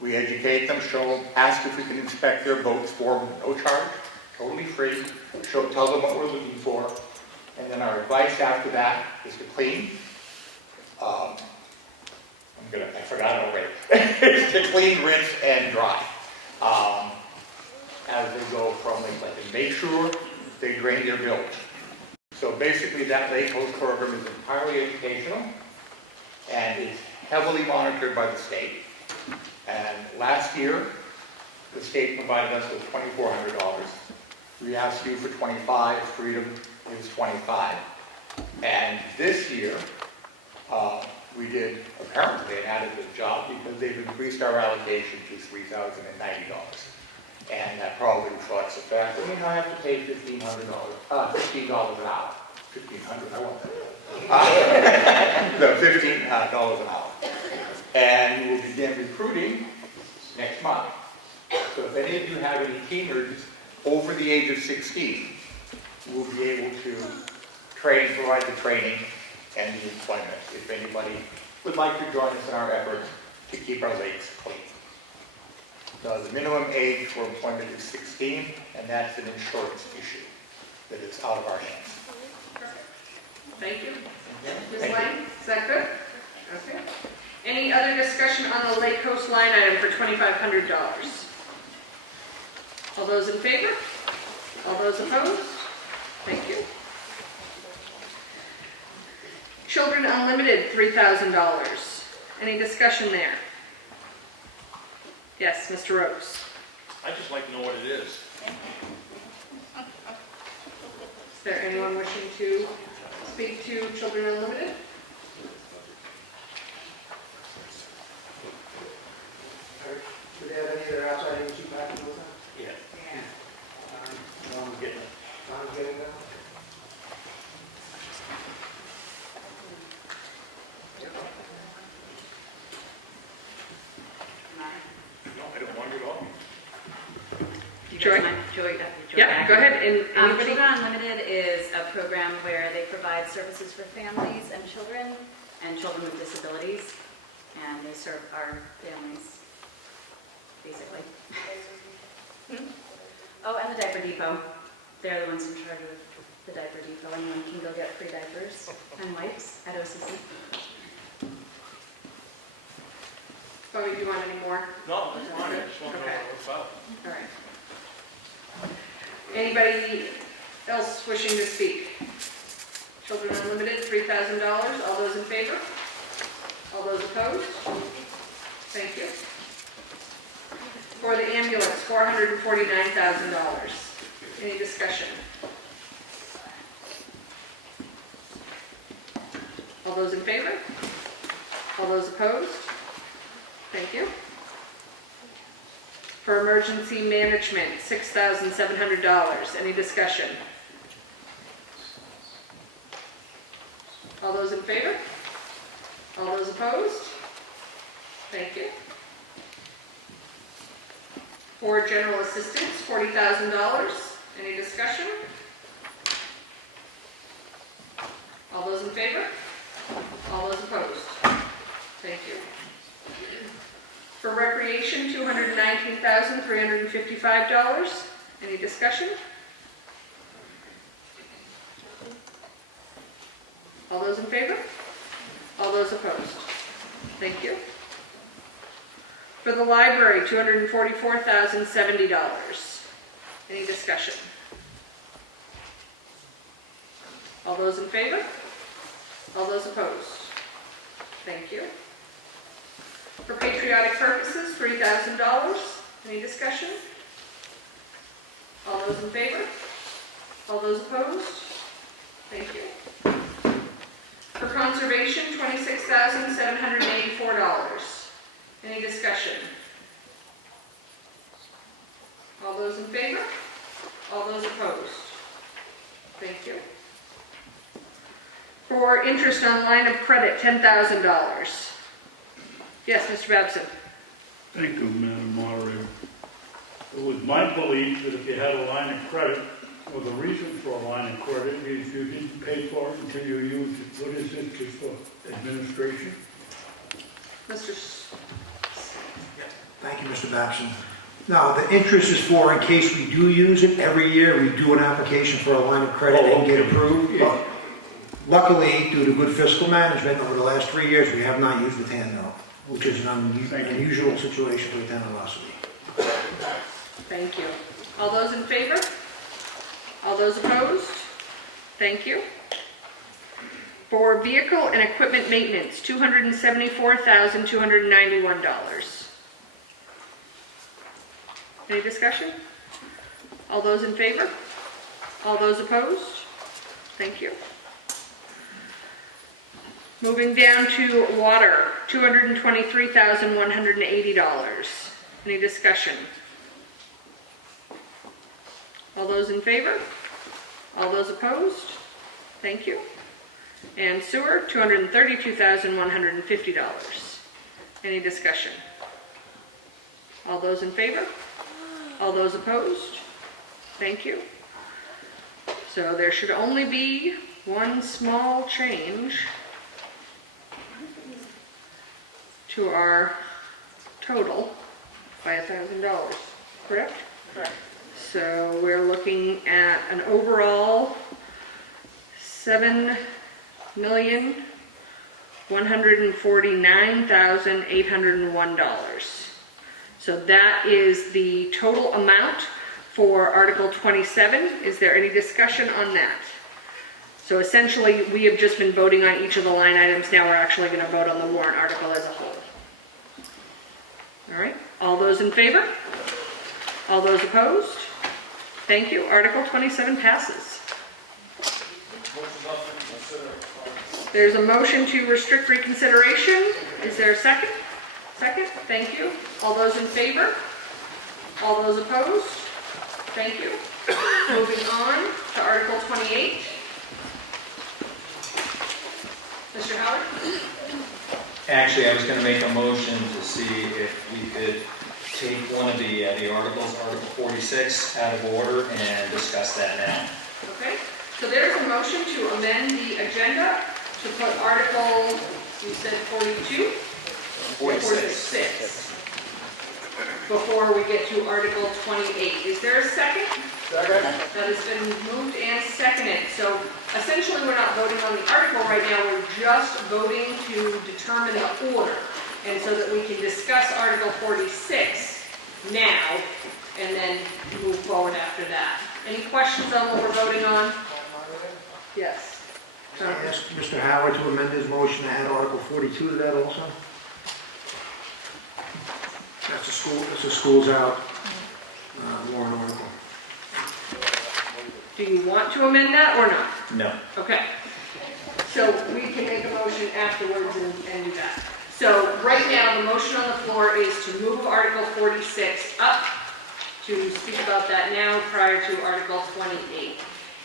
we educate them, show them, ask if we can inspect their boats for them, no charge, totally free, tell them what we're looking for, and then our advice after that is to clean. I forgot it already. To clean, rinse, and dry. As they go from like and make sure they drain their bilge. So basically that Lake Coast program is entirely educational, and it's heavily monitored by the state. And last year, the state provided us with $2,400. We we asked you for 25, Freedom is 25. And this year, we did apparently an adequate job because they've increased our allocation to $3,090. And that probably reflects the fact that we now have to pay $15 an hour. $1,500, I want that. No, $15 an hour. And we'll begin recruiting next month. So if any of you have any teenagers over the age of 16, we'll be able to provide the training and the employment if anybody would like to join us in our efforts to keep our lakes clean. So the minimum age for employment is 16, and that's an insurance issue that is out of our hands. Thank you. Ms. Thank Lang, is that good? Okay. Any other discussion on the Lake Coast line item for $2,500? All those in favor? All those opposed? Thank you. Children Unlimited, $3,000. Any discussion there? Yes, Mr. Rose. I'd just like to know what it is. Is there anyone wishing to speak to Children Unlimited? Do they have any of their outside agency packages with them? Yeah. Tom's getting them. Tom's getting them? No, I don't want it at all. Joy? Joy. Yeah, go ahead. And anybody? Children Unlimited is a program where they provide services for families and children with disabilities, and they serve our families, basically. Oh, and the diaper depot. They're the ones in charge of the diaper depot. Anyone can go get free diapers and wipes at OCC. Bobby, do you want any more? No, that's fine. I just want to know what it's about. All right. Anybody else wishing to speak? Children Unlimited, $3,000. All those in favor? All those opposed? Thank you. For the ambulance, $449,000. Any discussion? All those in favor? All those opposed? Thank you. For emergency management, $6,700. Any discussion? All those in favor? All those opposed? Thank you. For general assistance, $40,000. Any discussion? All those in favor? All those opposed? Thank you. For recreation, $219,355. Any discussion? All those in favor? All those opposed? Thank you. For the library, $244,070. Any discussion? All those in favor? All those opposed? Thank you. For patriotic purposes, $3,000. Any discussion? All those in favor? All those opposed? Thank you. For conservation, $26,784. Any discussion? All those in favor? All those opposed? Thank you. For interest on line of credit, $10,000. Yes, Mr. Babson. Thank you, Madam Moderator. It was my belief that if you had a line of credit, well, the reason for a line of credit is you didn't pay for it until you used it. What is it, just for administration? Thank you, Mr. Babson. Now, the interest is for in case we do use it. Every year, we do an application for a line of credit and get approved. But luckily, due to good fiscal management over the last 3 years, we have not used the handout, which is an unusual situation for the town of Ossipee. Thank you. All those in favor? All those opposed? Thank you. For vehicle and equipment maintenance, $274,291. Any discussion? All those in favor? All those opposed? Thank you. Moving down to water, $223,180. Any discussion? All those in favor? All those opposed? Thank you. And sewer, $232,150. Any discussion? All those in favor? All those opposed? Thank you. So there should only be one small change to our total by $1,000, correct? Correct. So we're looking at an overall $7,149,801. So that is the total amount for Article 27. Is there any discussion on that? So essentially, we have just been voting on each of the line items. Now we're actually going to vote on the warrant article as a whole. All right, all those in favor? All those opposed? Thank you. Article 27 passes. There's a motion to restrict reconsideration. Is there a second? Second, thank you. All those in favor? All those opposed? Thank you. Moving on to Article 28. Mr. Howard? Actually, I was going to make a motion to see if we could take one of the articles, Article 46, out of order and discuss that now. Okay, so there's a motion to amend the agenda to put Article, you said 42? 46. Before we get to Article 28. Is there a second? Second. That has been moved and seconded. So essentially, we're not voting on the article right now. We're just voting to determine the order. And so that we can discuss Article 46 now and then move forward after that. Any questions on what we're voting on? Yes. Can I ask Mr. Howard to amend his motion to add Article 42 to that also? That's a school's out warrant article. Do you want to amend that or not? No. Okay. So we can make a motion afterwards and do that. So right now, the motion on the floor is to move Article 46 up, to speak about that now prior to Article 28.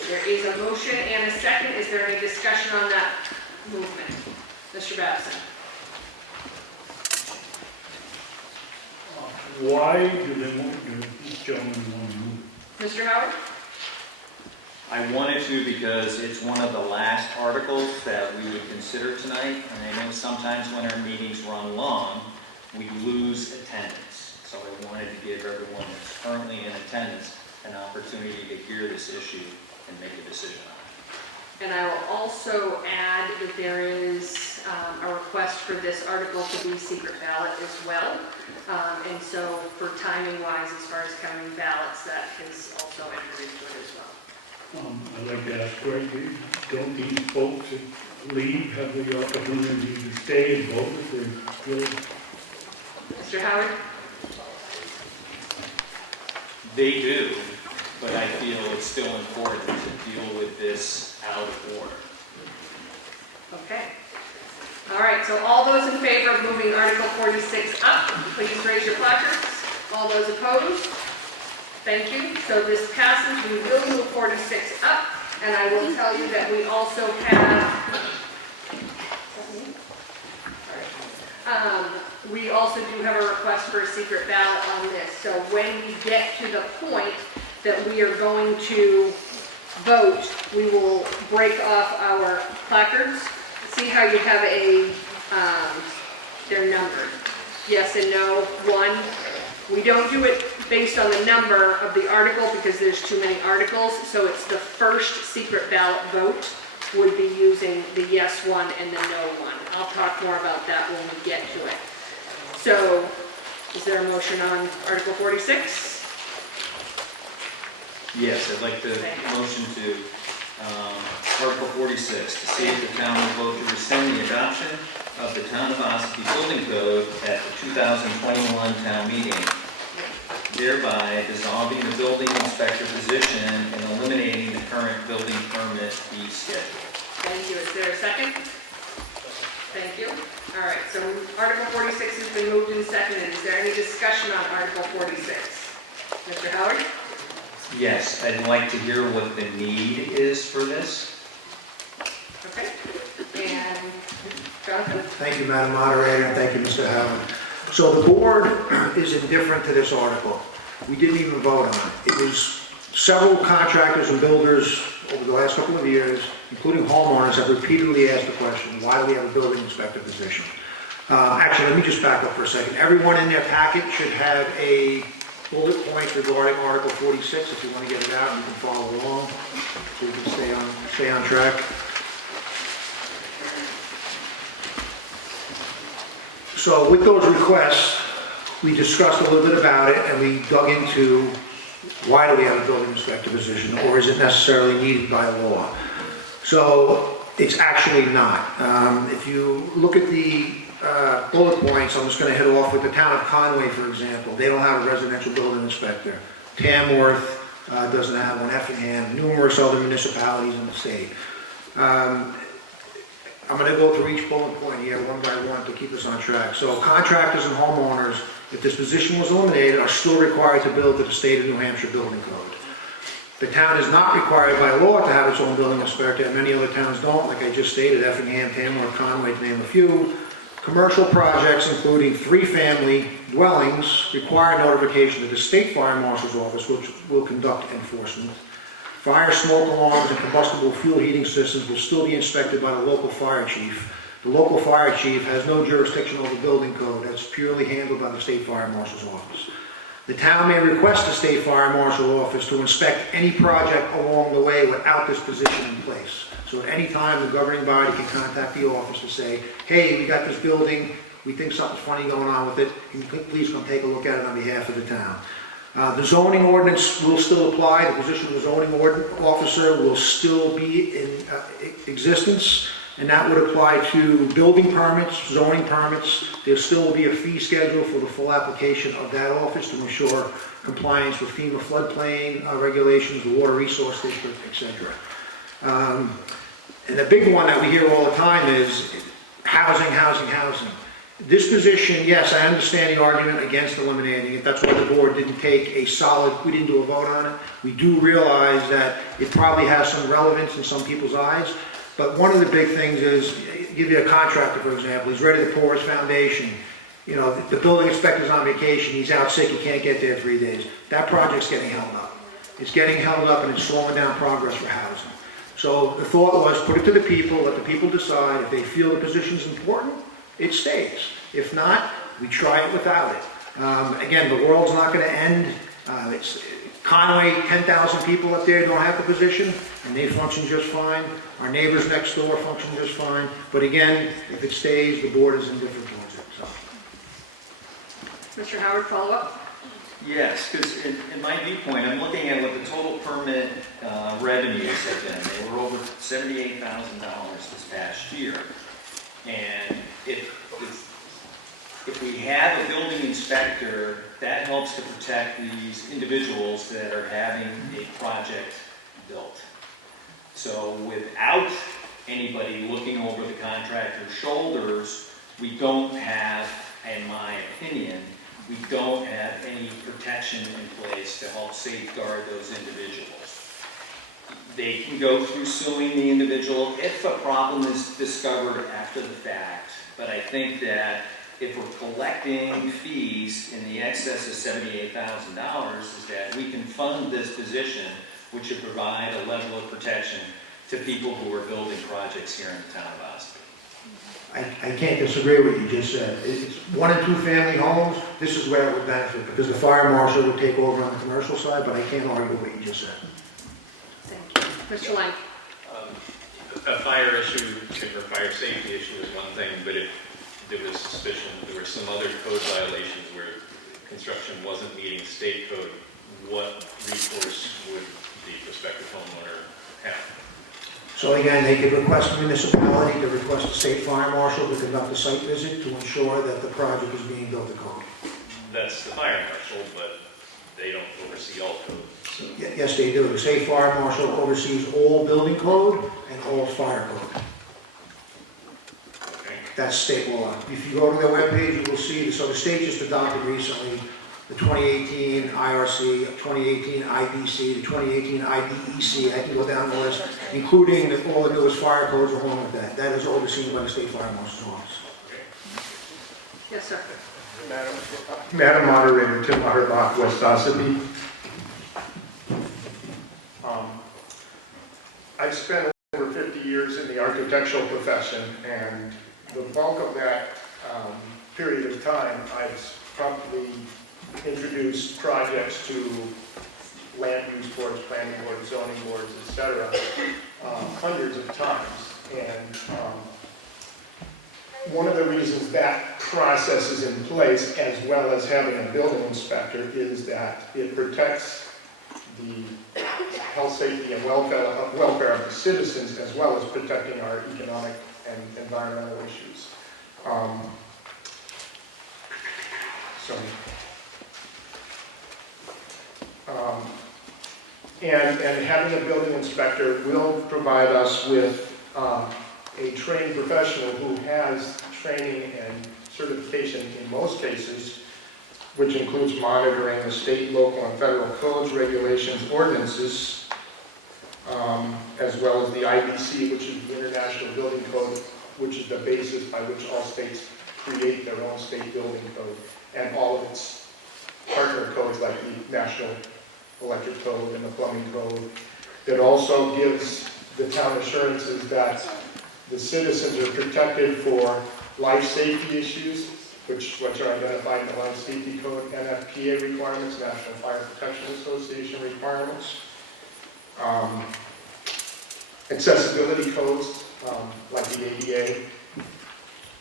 There is a motion and a second. Is there any discussion on that movement? Mr. Babson? Why do they want, this gentleman want to move? Mr. Howard? I wanted to because it's one of the last articles that we would consider tonight. And I know sometimes when our meetings run long, we lose attendance. So I wanted to give everyone that's currently in attendance an opportunity to hear this issue and make a decision on it. And I will also add that there is a request for this article to be secret ballot as well. And so for timing wise, as far as counting ballots, that is also entered into it as well. I'd like to ask Greg, don't these folks that leave have the opportunity to stay and vote if they're good? Mr. Howard? They do, but I feel it's still important to deal with this out of order. Okay. All right, so all those in favor of moving Article 46 up, please raise your placards. All those opposed? Thank you. So this passes. We will move 46 up, and I will tell you that we also have, we also do have a request for a secret ballot on this. So when we get to the point that we are going to vote, we will break off our placards. See how you have they're numbered. Yes and no, one. We don't do it based on the number of the article because there's too many articles. So it's the first secret ballot vote would be using the yes one and the no one. I'll talk more about that when we get to it. So is there a motion on Article 46? Yes, I'd like to motion to Article 46, to see if the town will vote to rescind the adoption of the Town of Ossipee Building Code at the 2021 town meeting. thereby dissolving the building inspector position and eliminating the current building permit fee schedule. Thank you. Is there a second? Thank you. All right, so Article 46 has been moved and seconded. Is there any discussion on Article 46? Mr. Howard? Yes, I'd like to hear what the need is for this. Okay. And Jonathan? Thank you, Madam Moderator, and thank you, Mr. Howard. So the board is indifferent to this article. We didn't even vote on it. It was several contractors and builders over the last couple of years, including homeowners, have repeatedly asked the question, why do we have a building inspector position? Actually, let me just back up for a second. Everyone in their packet should have a bullet point regarding Article 46. If you want to get it out, you can follow along so you can stay on track. So with those requests, we discussed a little bit about it and we dug into why do we have a building inspector position, or is it necessarily needed by law? So it's actually not. If you look at the bullet points, I'm just going to hit off with the town of Conway, for example. They don't have a residential building inspector. Tamworth doesn't have one, Effingham, numerous other municipalities in the state. I'm going to go through each bullet point here one by one to keep us on track. So contractors and homeowners, if this position was eliminated, are still required to build to the state of New Hampshire building code. The town is not required by law to have its own building inspector, and many other towns don't, like I just stated, Effingham, Tamworth, Conway, to name a few. Commercial projects, including 3-family dwellings, require notification to the State Fire Marshal's Office, which will conduct enforcement. Fire, smoke alarms, and combustible fuel heating systems will still be inspected by the local fire chief. The local fire chief has no jurisdiction over building code. That's purely handled by the State Fire Marshal's Office. The town may request the State Fire Marshal's Office to inspect any project along the way without this position in place. So at any time, the governing body can contact the office to say, hey, we got this building, we think something's funny going on with it, can you please come take a look at it on behalf of the town. The zoning ordinance will still apply. The position of the zoning officer will still be in existence, and that would apply to building permits, zoning permits. There still will be a fee schedule for the full application of that office to ensure compliance with FEMA floodplain regulations, the water resource district, etc. And the big one that we hear all the time is housing, housing, housing. This position, yes, I understand the argument against eliminating it. That's why the board didn't take a solid, we didn't do a vote on it. We do realize that it probably has some relevance in some people's eyes. But one of the big things is, give you a contractor, for example, he's ready to pour his foundation. You know, the building inspector's on vacation, he's out sick, he can't get there 3 days. That project's getting held up. It's getting held up and it's slowing down progress for housing. So the thought was, put it to the people, let the people decide. If they feel the position's important, it stays. If not, we try it without it. Again, the world's not going to end. It's Conway, 10,000 people up there don't have the position, and they function just fine. Our neighbors next door function just fine. But again, if it stays, the board is indifferent towards it. So. Mr. Howard, follow up? Yes, because in my viewpoint, I'm looking at what the total permit revenues have been. They were over $78,000 this past year. And if we have a building inspector, that helps to protect these individuals that are having a project built. So without anybody looking over the contractor's shoulders, we don't have, in my opinion, we don't have any protection in place to help safeguard those individuals. They can go through suing the individual if a problem is discovered after the fact, but I think that if we're collecting fees in the excess of $78,000, is that we can fund this position, which would provide a level of protection to people who are building projects here in the town of Ossipee. I can't disagree with what you just said. It's 1 and 2 family homes, this is where it would benefit, because the fire marshal would take over on the commercial side, but I can't argue what you just said. Thank you. Mr. Lang. A fire issue or fire safety issue is one thing, but if there was suspicion, there were some other code violations where construction wasn't meeting state code, what recourse would the prospective homeowner have? So again, they could request a municipality to request a state fire marshal to conduct a site visit to ensure that the project is being built to code. That's the fire marshal, but they don't oversee all codes. Yes, they do. The state fire marshal oversees all building code and all fire code. That's state law. If you go to their webpage, you will see, so the state just adopted recently the 2018 IRC, 2018 IBC, the 2018 IDEC. I can go down the list, including all the newest fire codes along with that. That is overseen by the state fire marshal's office. Yes, sir. Madam Moderator, Tim Utterbach, West Ossipee. I've spent over 50 years in the architectural profession, and the bulk of that period of time, I've probably introduced projects to land use boards, planning boards, zoning boards, etc., hundreds of times. And one of the reasons that process is in place, as well as having a building inspector, is that it protects the health, safety, and welfare of the citizens, as well as protecting our economic and environmental issues. And having a building inspector will provide us with a trained professional who has training and certification in most cases, which includes monitoring the state, local, and federal codes, regulations, ordinances, as well as the IBC, which is the International Building Code, which is the basis by which all states create their own state building code, and all of its partner codes like the National Electric Code and the Plumbing Code. It also gives the town assurances that the citizens are protected for life safety issues, which are identified in the Life Safety Code, NFPA requirements, National Fire Protection Association requirements, accessibility codes like the ADA,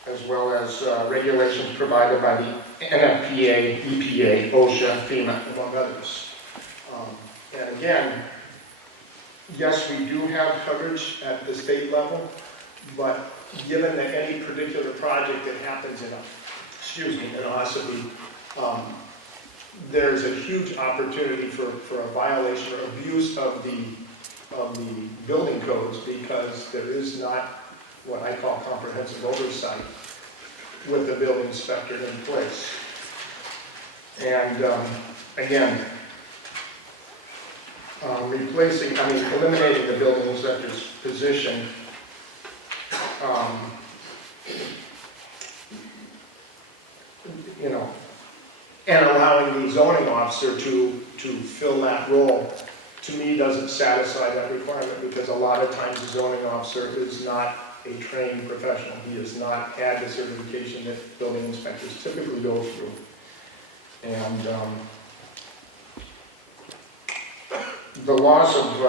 as well as regulations provided by the NFPA, EPA, OSHA, FEMA, among others. And again, yes, we do have coverage at the state level, but given that any particular project that happens in Ossipee, there's a huge opportunity for a violation or abuse of the building codes, because there is not what I call comprehensive oversight with the building inspector in place. And again, eliminating the building inspector's position and allowing the zoning officer to fill that role, to me, doesn't satisfy that requirement, because a lot of times the zoning officer is not a trained professional. He has not had the certification that building inspectors typically go through. And the loss of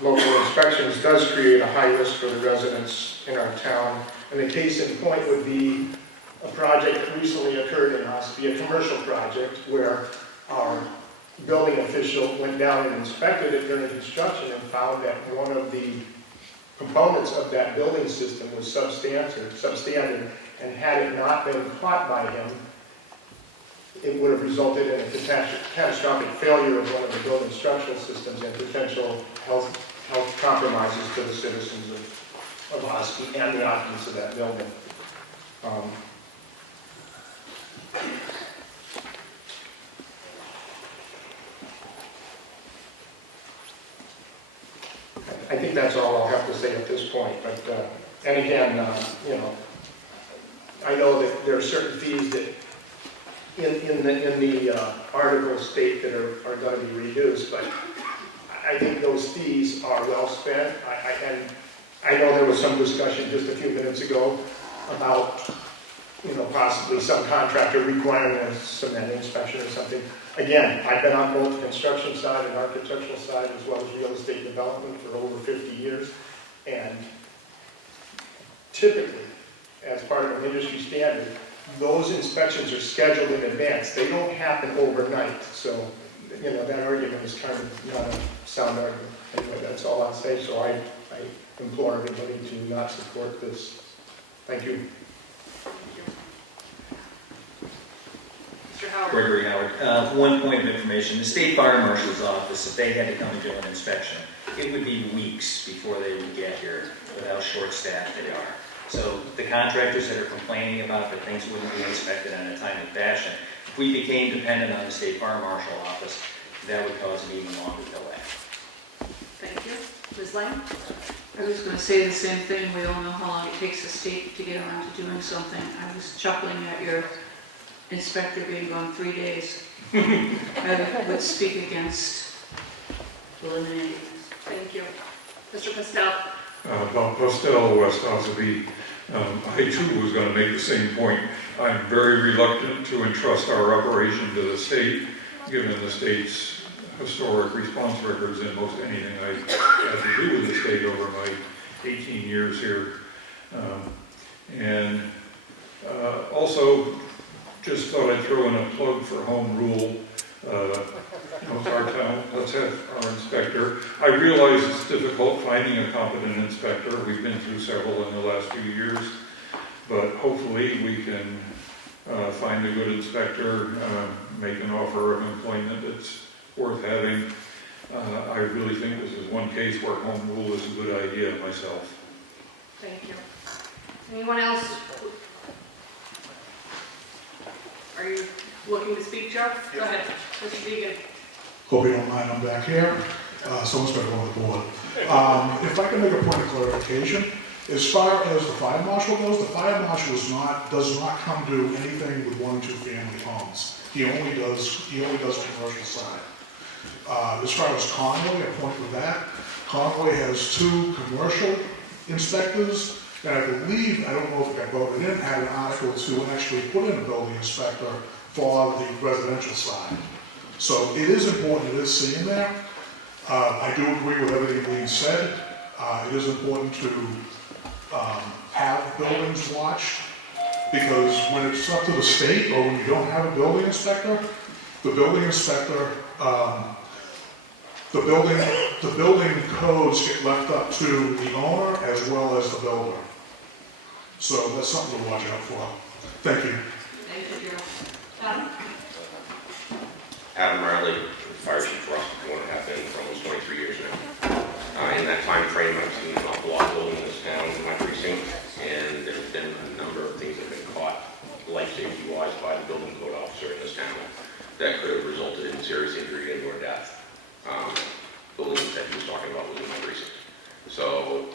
local inspections does create a high risk for the residents in our town. And the case in point would be a project that recently occurred in Ossipee, a commercial project, where our building official went down and inspected it during construction and found that one of the components of that building system was substandard, and had it not been caught by him, it would have resulted in a catastrophic failure of one of the building structural systems and potential health compromises to the citizens of Ossipee and the occupants of that building. I think that's all I'll have to say at this point. But and again, I know that there are certain fees that in the article state that are going to be reduced, but I think those fees are well spent. And I know there was some discussion just a few minutes ago about possibly some contractor requiring a cement inspection or something. Again, I've been on both the construction side and architectural side, as well as real estate development for over 50 years. And typically, as part of an industry standard, those inspections are scheduled in advance. They don't happen overnight. So, that argument is kind of not a sound argument. Anyway, that's all I'll say. So I implore everybody to not support this. Thank you. Mr. Howard. Gregory Howard. One point of information, the state fire marshal's office, if they had to come and do an inspection, it would be weeks before they would get here with how short-staffed they are. So the contractors that are complaining about that things wouldn't be inspected in a timely fashion, if we became dependent on the state fire marshal office, that would cause an even longer delay. Thank you. Ms. Lang? I was going to say the same thing. We all know how long it takes the state to get around to doing something. I was chuckling at your inspector being gone 3 days. I would speak against eliminating this. Thank you. Mr. Pastel? Bob Postel, West Ossipee. I too was going to make the same point. I'm very reluctant to entrust our operation to the state, given the state's historic response records in most anything I had to do with the state over my 18 years here. Also, just thought I'd throw in a plug for home rule. It's our town, let's have our inspector. I realize it's difficult finding a competent inspector. We've been through several in the last few years, but hopefully we can find a good inspector, make an offer of employment that's worth having. I really think this is one case where home rule is a good idea myself. Thank you. Anyone else? Are you looking to speak, Joe? Go ahead. Mr. Deegan. Hope you don't mind, I'm back here. Someone's better on the board. If I can make a point of clarification, as far as the fire marshal goes, the fire marshal does not come to anything with 1 and 2 family homes. He only does commercial side. As far as Conway, a point with that, Conway has 2 commercial inspectors, and I believe, I don't know if it got voted in, had an article to actually put in a building inspector for the residential side. So it is important, it is seen there. I do agree with everything being said. It is important to have buildings watched, because when it's up to the state or when you don't have a building inspector, the building codes get left up to the owner as well as the builder. So that's something to watch out for. Thank you. Thank you, Joe. Adam? Adam Riley, fire chief for us, have been for almost 23 years now. In that time frame, I've seen an awful lot of building in this town, in my precinct, and there's been a number of things that have been caught, life safety-wise, by the building code officer in this town that could have resulted in serious injury and or death. Buildings that he was talking about was in my precinct. So,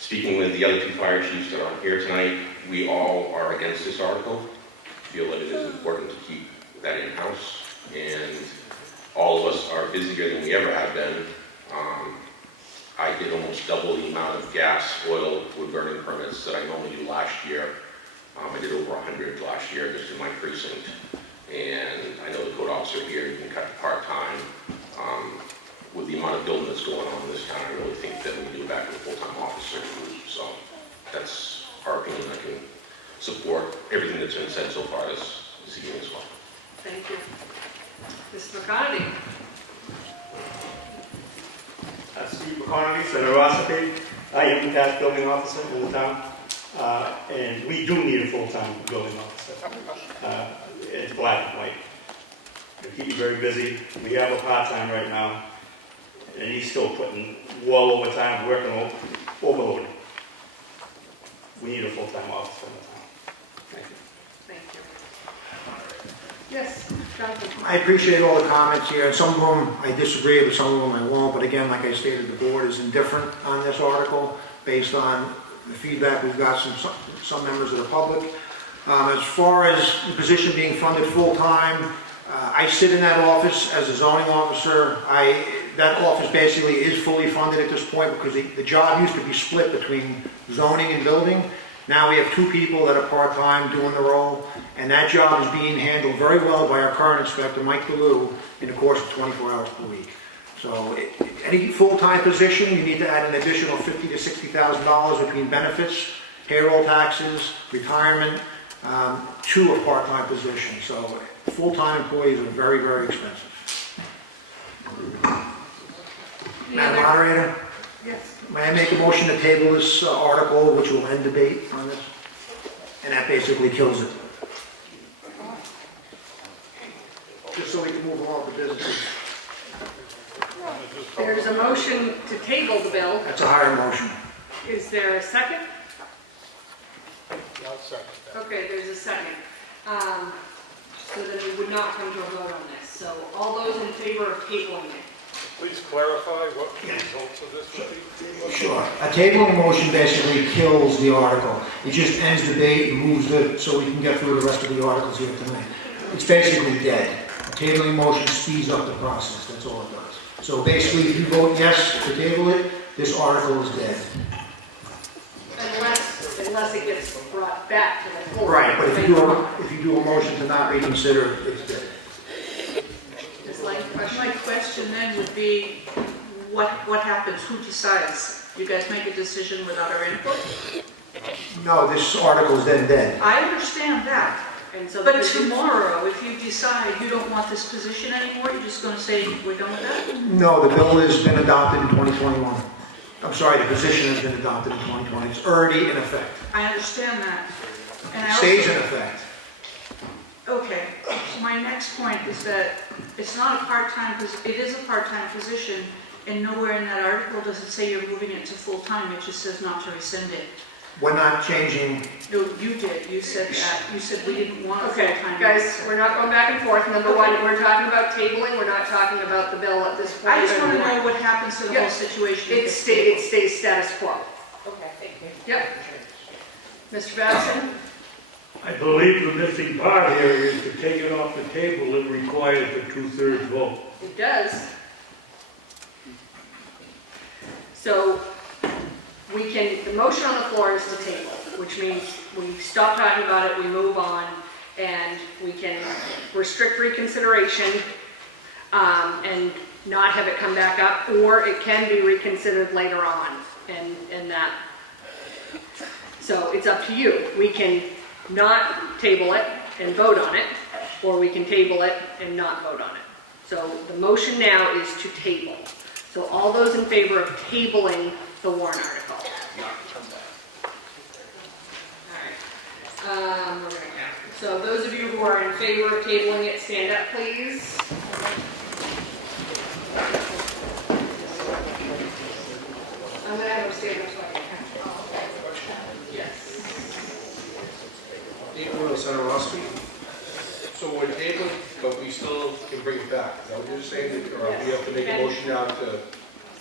speaking with the other 2 fire chiefs that aren't here tonight, we all are against this article. Feel that it is important to keep that in-house, and all of us are busier than we ever have been. I did almost double the amount of gas, oil, wood burning permits that I normally do last year. I did over 100 last year just in my precinct, and I know the code officer here, you can cut to part-time. With the amount of building that's going on in this town, I really think that we do back to the full-time officer. So that's our opinion. I can support everything that's been said so far this evening as well. Thank you. Mr. McConaughey? Steve McConaughey, Senator Ossipee. I am the tax building officer in the town, and we do need a full-time building officer. It's black and white. They keep you very busy. We have a part-time right now, and he's still putting well over time, working overload. We need a full-time officer in the town. Thank you. Thank you. Yes, Jonathan? I appreciate all the comments here, and some of them I disagree with, some of them I won't, but again, like I stated, the board is indifferent on this article based on the feedback we've got from some members of the public. As far as the position being funded full-time, I sit in that office as a zoning officer. That office basically is fully funded at this point because the job used to be split between zoning and building. Now we have 2 people that are part-time doing the role, and that job is being handled very well by our current inspector, Mike DeLue, in the course of 24 hours per week. So any full-time position, you need to add an additional $50,000 to $60,000 between benefits, payroll taxes, retirement, to a part-time position. So full-time employees are very, very expensive. Madam Moderator? Yes. May I make a motion to table this article, which will end debate on this? And that basically kills it. a motion to table the bill. That's a higher motion. Is there a second? Okay, there's a second. So then we would not come to a vote on this. So all those in favor of tabling it? Please clarify what the results of this would be. Sure. A tabling motion basically kills the article. It just ends debate and moves it so we can get through the rest of the articles here tonight. It's basically dead. A tabling motion speeds up the process, that's all it does. So basically, if you vote yes to table it, this article is dead. Unless it gets brought back to the floor. Right, but if you do a motion to not reconsider, it's dead. My question then would be, what happens? Who decides? You guys make a decision without our input? No, this article is then dead. I understand that. And so But tomorrow, if you decide you don't want this position anymore, you're just going to say, we're done with that? No, the bill has been adopted in 2021. I'm sorry, the position has been adopted in 2020. It's already in effect. I understand that. And I Stays in also, effect. okay, so my next point is that it's not a part-time, it is a part-time position, and nowhere in that article does it say you're moving it to full-time, it just says not to rescind it. We're not changing. No, you did, you said that, you said we didn't want a Okay, full-time. guys, officer. we're not going back and forth. Number one, we're talking about tabling, we're not talking about the bill at this point. I just want to know what happens to the Yep. whole situation. It stays status quo. Okay, thank you. Yep. Mr. Babson? I believe the missing part here is to take it off the table, it requires a 2/3 vote. It does. So the motion on the floor is to table, which means we stop talking about it, we move on, and we can restrict reconsideration and not have it come back up, or it can be reconsidered later on, and that. So it's up to you. We can not table it and vote on it, or we can table it and not vote on it. So the motion now is to table. So all those in favor of tabling the warrant article? All right. We're gonna count. So those of you who are in favor of tabling it, stand up, please. I'm gonna have them stand up so I can count. Yes. Equal Senator Ossipee. So we're tabled, but we still can bring it back. Is that what you're saying? Or we have to make a motion now to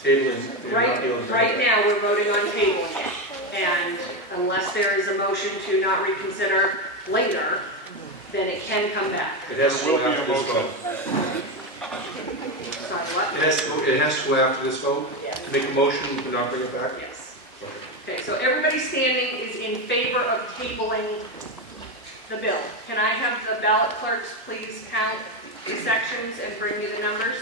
table it? and not be able to bring it Right back? now, we're voting on tabling it. And unless there is a motion to not reconsider later, then it can come back. It has to go after this vote. Sorry, what? It has to go after this vote? Yes. To make a motion to not bring it back? Yes. Okay, so everybody standing is in favor of tabling the bill. Can I have the ballot clerks please count the sections and bring me the numbers?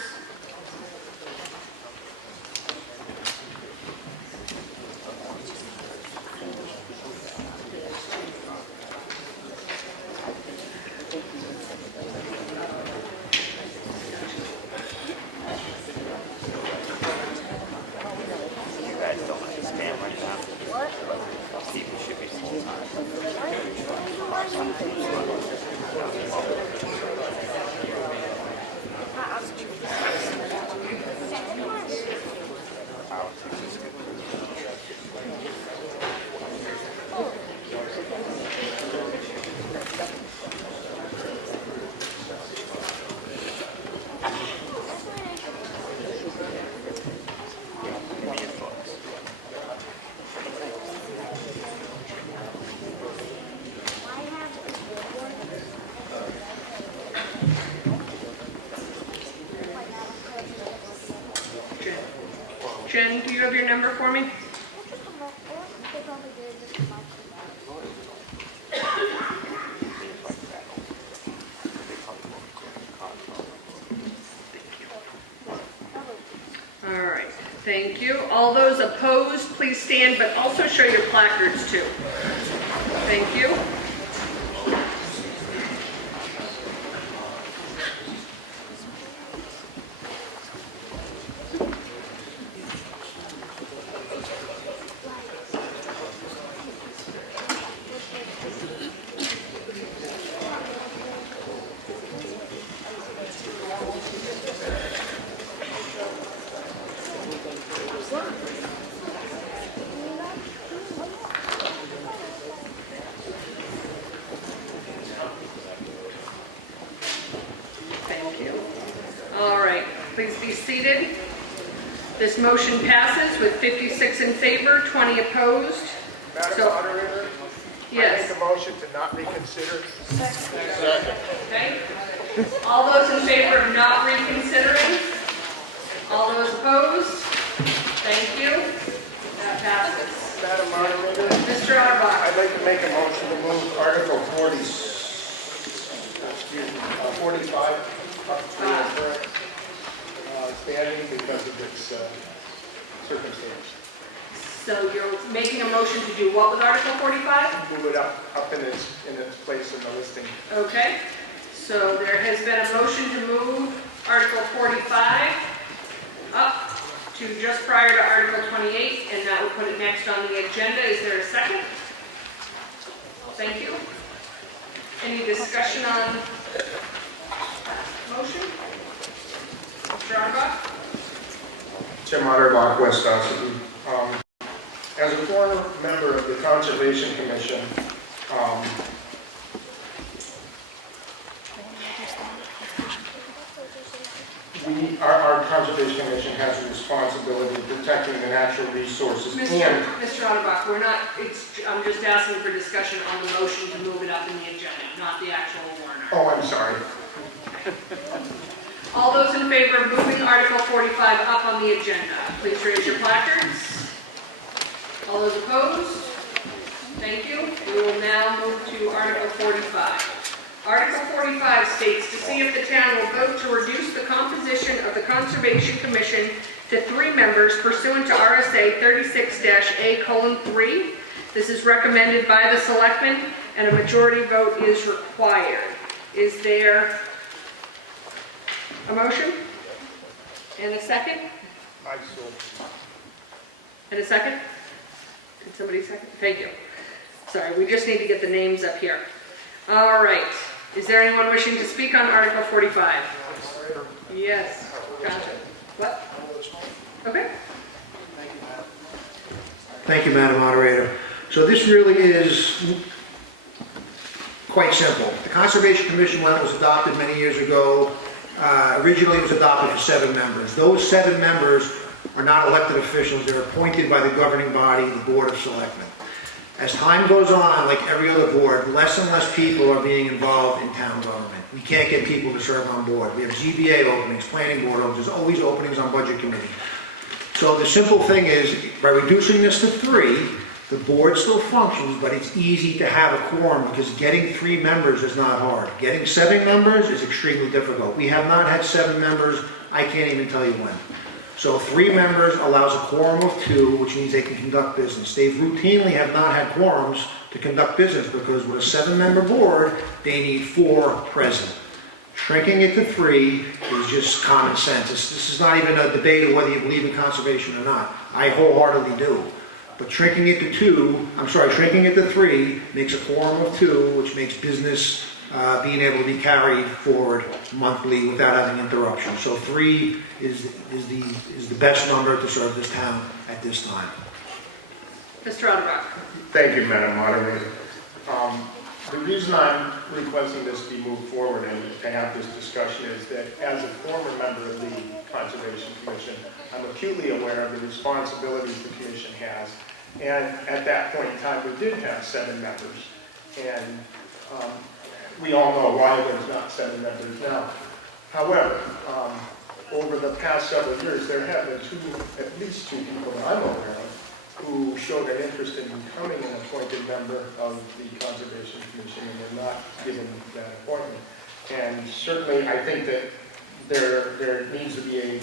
Jen, do you have your number for me? All right, thank you. All those opposed, please stand, but also show your placards too. Thank you. Thank you. All right, please be seated. This motion passes with 56 in favor, 20 opposed. Madam So- Moderator? Yes. I make a motion to not reconsider. Okay. All those in favor of not reconsidering? All those opposed? Thank you. That passes. Madam Moderator? Mr. Auerbach. I'd like to make a motion to move Article 45 up to the current standing because of its circumstance. So you're making a motion to do what with Article 45? Move it up in its place in the listing. Okay. So there has been a motion to move Article 45 up to just prior to Article 28, and that will put it next on the agenda. Is there a second? Thank you. Any discussion on that motion? Mr. Auerbach? Tim Otterbach, West Ossipee. As a former member of the Conservation Commission, our Conservation Commission has a responsibility of protecting the natural resources and... Mr. Otterbach, we're not, I'm just asking for discussion on the motion to move it up in the agenda, not the actual warrant. Oh, I'm sorry. All those in favor of moving Article 45 up on the agenda, please raise your placards. All those opposed? Thank you. We will now move to Article 45. Article 45 states to see if the town will vote to reduce the composition of the Conservation Commission to 3 members pursuant to RSA 36-A:3. This is recommended by the selectmen and a majority vote is required. Is there a motion? And a second? I so. And a second? Did somebody second? Thank you. Sorry, we just need to get the names up here. All right. Is there anyone wishing to speak on Article 45? Yes. Gotcha. What? Okay. Thank you, Madam Moderator. So this really is quite simple. The Conservation Commission, when it was adopted many years ago, originally it was adopted for 7 members. Those 7 members are not elected officials. They're appointed by the governing body, the Board of Selectmen. As time goes on, like every other board, less and less people are being involved in town government. We can't get people to serve on board. We have ZBA openings, planning board openings, there's always openings on budget committee. So the simple thing is, by reducing this to 3, the board still functions, but it's easy to have a quorum because getting 3 members is not hard. Getting 7 members is extremely difficult. We have not had 7 members, I can't even tell you when. So 3 members allows a quorum of 2, which means they can conduct business. They routinely have not had quorums to conduct business because with a 7-member board, they need 4 present. Shrinking it to 3 is just common sense. This is not even a debate of whether you believe in conservation or not. I wholeheartedly do. But shrinking it to 3 makes a quorum of 2, which makes business being able to be carried forward monthly without having interruption. So 3 is the best number to serve this town at this time. Mr. Auerbach. Thank you, Madam Moderator. The reason I'm requesting this be moved forward and to have this discussion is that as a former member of the Conservation Commission, I'm acutely aware of the responsibilities the Commission has. And at that point in time, we did have 7 members. And we all know why there's not 7 members now. However, over the past several years, there have been at least two people that I'm aware of who showed an interest in becoming an appointed member of the Conservation Commission and were not given that appointment. And certainly, I think that there needs to be a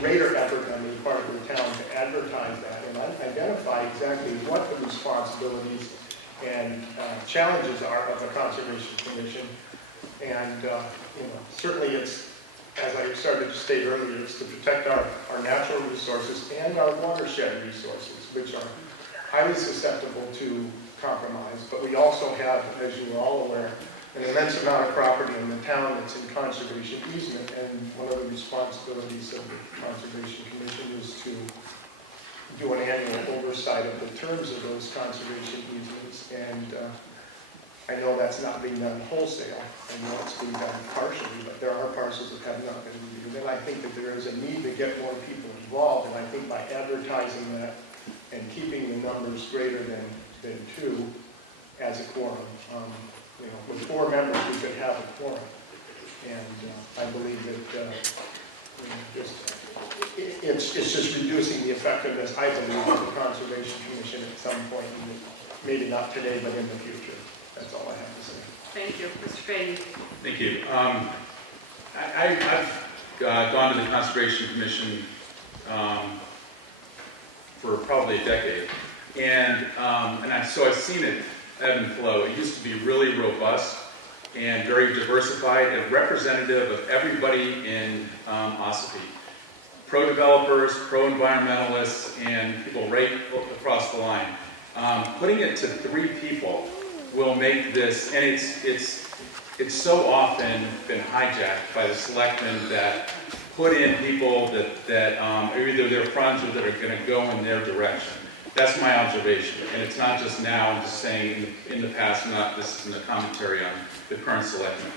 greater effort on the part of the town to advertise that and identify exactly what the responsibilities and challenges are of the Conservation Commission. And certainly it's, as I started to state earlier, it's to protect our natural resources and our watershed resources, which are highly susceptible to compromise. But we also have, as you are all aware, an immense amount of property in the town that's in conservation easement, and one of the responsibilities of the Conservation Commission is to do an annual oversight of the terms of those conservation easements, and I know that's not being done wholesale. I know it's being done partially, but there are parcels that have not been reviewed, and I think that there is a need to get more people involved, and I think by advertising that and keeping the numbers greater than 2 as a quorum, with 4 members we could have a quorum, and I believe that it's just reducing the effectiveness, I believe, of the Conservation Commission at some point, maybe not today, but in the future. That's all I have to say. Thank you. Mr. Fahey. Thank you. I've gone to the Conservation Commission for probably a decade, and so I've seen it ebb and flow. It used to be really robust and very diversified and representative of everybody in Ossipee. Pro-developers, pro-environmentalists, and people right across the line. Putting it to 3 people will make this, and it's so often been hijacked by the selectmen that put in people that are either their friends or that are going to go in their direction. That's my observation, and it's not just now. I'm just saying in the past. This isn't a commentary on the current selectmen.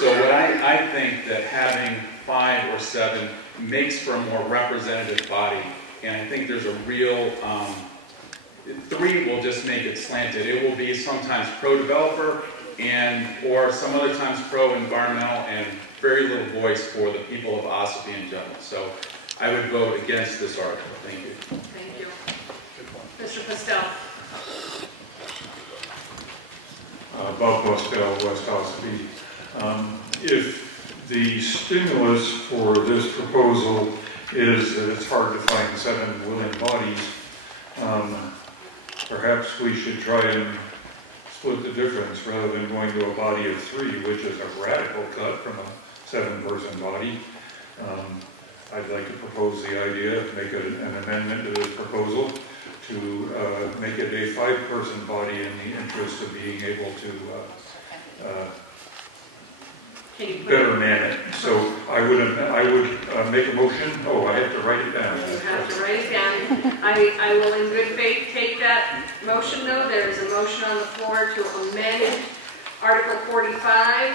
So what I think that having 5 or 7 makes for a more representative body, and I think there's a real 3 will just make it slanted. It will be sometimes pro-developer or some other times pro-environmental and very little voice for the people of Ossipee in general. So I would vote against this article. Thank you. Thank you. Mr. Pastel. Bob Pastel, West Ossipee. If the stimulus for this proposal is that it's hard to find 7 willing bodies, perhaps we should try and split the difference rather than going to a body of 3, which is a radical cut from a 7-person body. I'd like to propose the idea, make an amendment to this proposal to make it a 5-person body in the interest of being able to better man it. So I would make a motion. Oh, I have to write it down. You have to write it down. I will in good faith take that motion, though. There is a motion on the floor to amend Article 45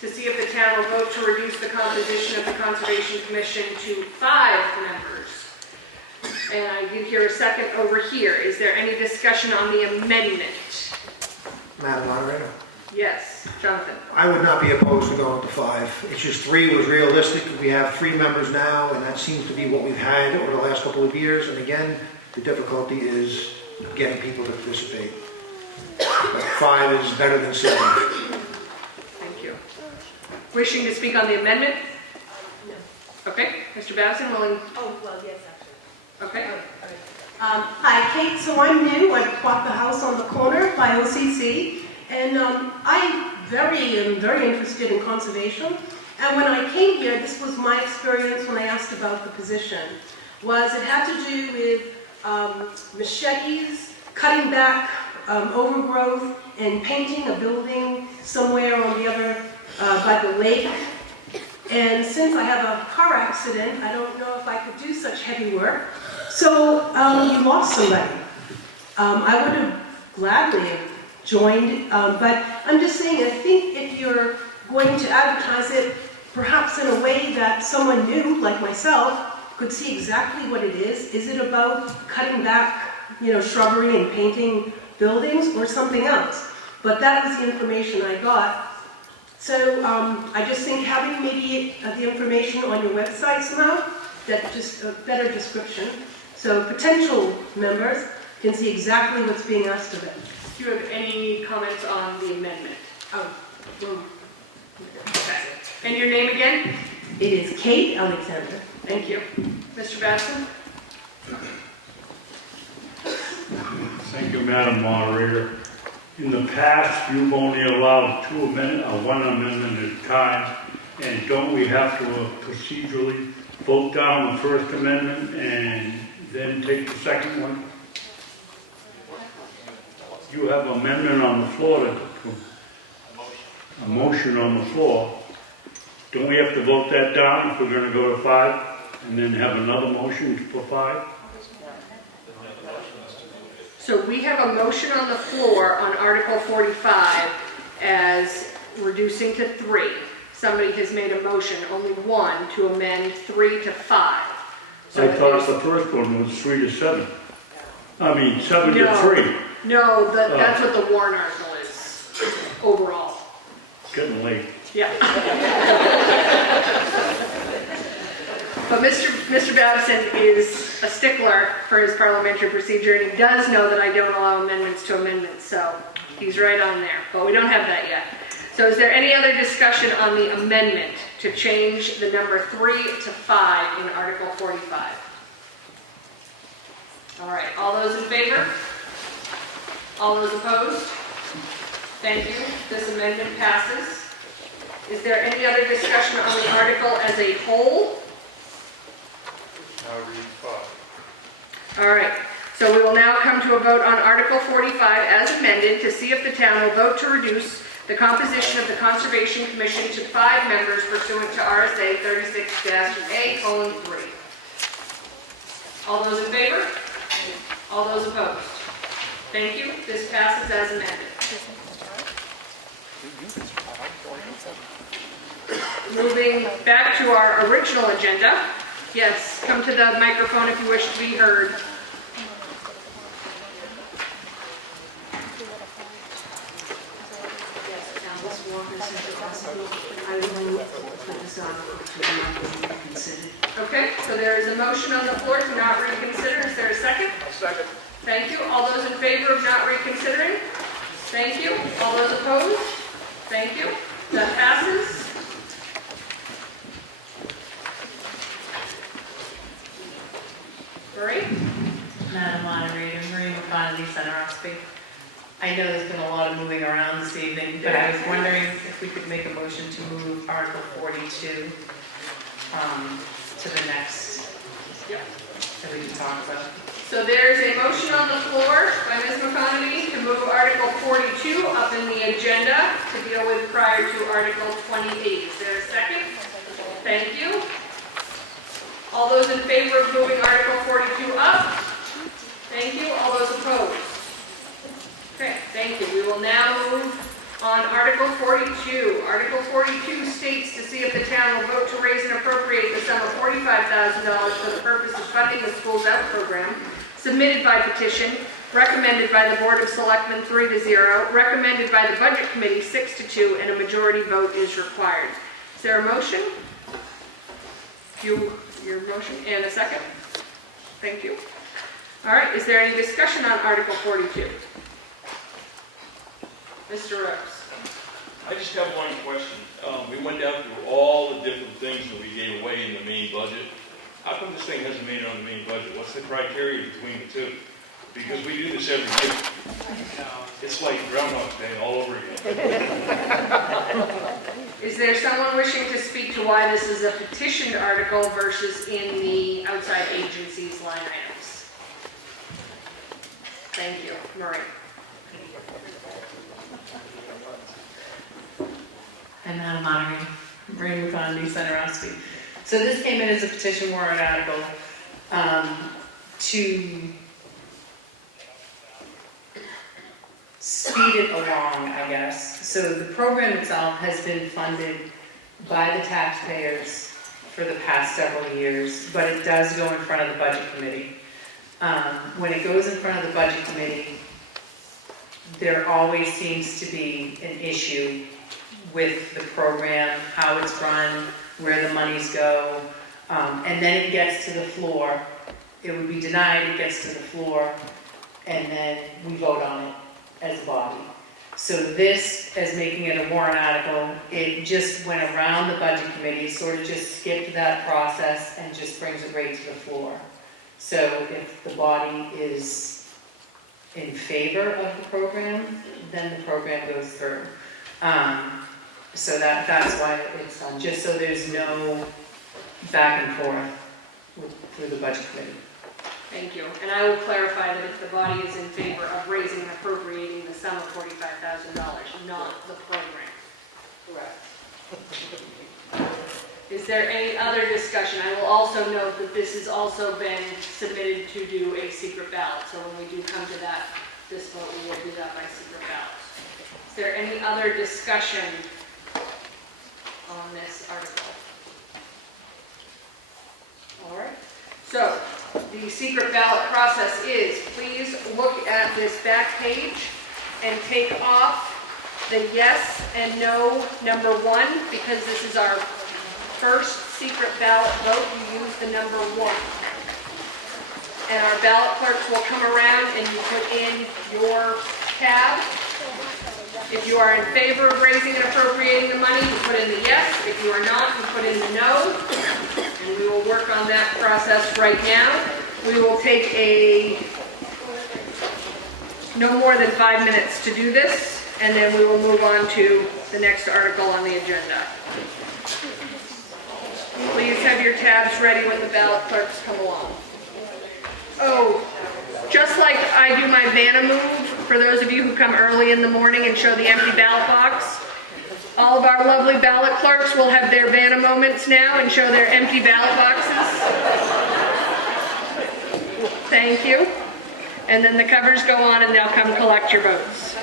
to see if the town will vote to reduce the composition of the Conservation Commission to 5 members. And I did hear a second over here. Is there any discussion on the amendment? Madam Moderator? Yes, Jonathan. I would not be opposed to going to 5. It's just 3 was realistic. We have 3 members now, and that seems to be what we've had over the last couple of years. And again, the difficulty is getting people to participate. But 5 is better than 7. Thank you. Wishing to speak on the amendment? No. Okay, Mr. Babson, willing? Oh, well, yes, actually. Okay. Hi, Kate. So I'm new. I bought the house on the corner by OCC, and I'm very interested in conservation. And when I came here, this was my experience when I asked about the position, was it had to do with machetes, cutting back overgrowth, and painting a building somewhere on the other, by the lake. And since I have a car accident, I don't know if I could do such heavy work. So you lost somebody. I would have gladly have joined, but I'm just saying, I think if you're going to advertise it, perhaps in a way that someone new, like myself, could see exactly what it is. Is it about cutting back, shrubbery and painting buildings, or something else? But that was the information I got. So I just think having maybe the information on your website somehow, that just a better description, so potential members can see exactly what's being asked of them. Do you have any comments on the amendment? Oh, okay. And your name again? It is Kate Alexander. Thank you. Mr. Batson? Thank you, Madam Moderator. In the past, you've only allowed 1 amendment at a time, and don't we have to procedurally vote down the first amendment and then take the second one? You have an amendment on the floor a motion on the floor, don't we have to vote that down if we're gonna go to 5? And then have another motion for 5? So we have a motion on the floor on Article 45 as reducing to 3. Somebody has made a motion, only one, to amend 3 to 5. So I thought the first one was 3 to 7. I mean, 7 to No. 3. No, that's what the warrant article is, overall. It's getting late. Yeah. But Mr. Babson is a stickler for his parliamentary procedure, and he does know that I don't allow amendments to amendments, so he's right on there, but we don't have that yet. So is there any other discussion on the amendment to change the number 3 to 5 in Article 45? All right, all those in favor? All those opposed? Thank you, this amendment passes. Is there any other discussion on the article as a whole? Now read 5. All right, so we will now come to a vote on Article 45 as amended to see if the town will vote to reduce the composition of the Conservation Commission to 5 members pursuant to RSA 36-A:3. All those in favor? All those opposed? Thank you, this passes as amended. Moving back to our original agenda. Yes, come to the microphone if you wish to be heard. Alice Walker, Central Hospital. I will put this on to not be reconsidered. Okay, so there is a motion on the floor to not reconsider. Is there a second? Second. Thank you. All those in favor of not reconsidering? Thank you. All those opposed? Thank you. That passes. Marie? Madam Moderator, Marie McConaughey, Center Ossipee. I know there's been a lot of moving around this evening, but I was wondering if we could make a motion to move Article 42 to the next, that we can talk about. So there's a motion on the floor by Ms. McConaughey to move Article 42 up in the agenda to deal with prior to Article 28. Is there a second? Thank you. All those in favor of moving Article 42 up? Thank you. All those opposed? Okay, thank you. We will now move on Article 42. Article 42 states to see if the town will vote to raise and appropriate the sum of $45,000 for the purpose of funding the Schools Out program, submitted by petition, recommended by the Board of Selectmen 3-0, recommended by the Budget Committee 6-2, and a majority vote is required. Is there a motion? Your motion and a second? Thank you. All right, is there any discussion on Article 42? Mr. Rose. I just have one question. We went down through all the different things that we gave away in the main budget. How come this thing hasn't made it on the main budget? What's the criteria between the two? Because we do this every year. It's like Groundhog Day all over again. Is there someone wishing to speak to why this is a petitioned article versus in the outside agencies line items? Thank you. Marie. And Madam Moderator, Marie McConaughey, Center Ossipee. So this came in as a petition warrant article to speed it along, I guess. So the program itself has been funded by the taxpayers for the past several years, but it does go in front of the Budget Committee. When it goes in front of the Budget Committee, there always seems to be an issue with the program, how it's run, where the monies go, and then it gets to the floor. It would be denied, it gets to the floor, and then we vote on it as a body. So this, as making it a warrant article, it just went around the Budget Committee, sort of just skipped that process and just brings it right to the floor. So if the body is in favor of the program, then the program goes through. So that's why it's done, just so there's no back and forth through the Budget Committee. Thank you. And I will clarify that if the body is in favor of raising and appropriating the sum of $45,000, not the program. Correct. Is there any other discussion? I will also note that this has also been submitted to do a secret ballot, so when we do come to that, this vote, we will do that by secret ballot. Is there any other discussion on this article? All right. So the secret ballot process is, please look at this back page and take off the yes and no number 1, because this is our first secret ballot vote. You use the number 1. And our ballot clerks will come around and you put in your tab. If you are in favor of raising and appropriating the money, you put in the yes. If you are not, you put in the no. And we will work on that process right now. We will take no more than 5 minutes to do this, and then we will move on to the next article on the agenda. Please have your tabs ready when the ballot clerks come along. Oh, just like I do my Vanna move, for those of you who come early in the morning and show the empty ballot box, all of our lovely ballot clerks will have their Vanna moments now and show their empty ballot boxes. Thank you. And then the covers go on and they'll come collect your votes.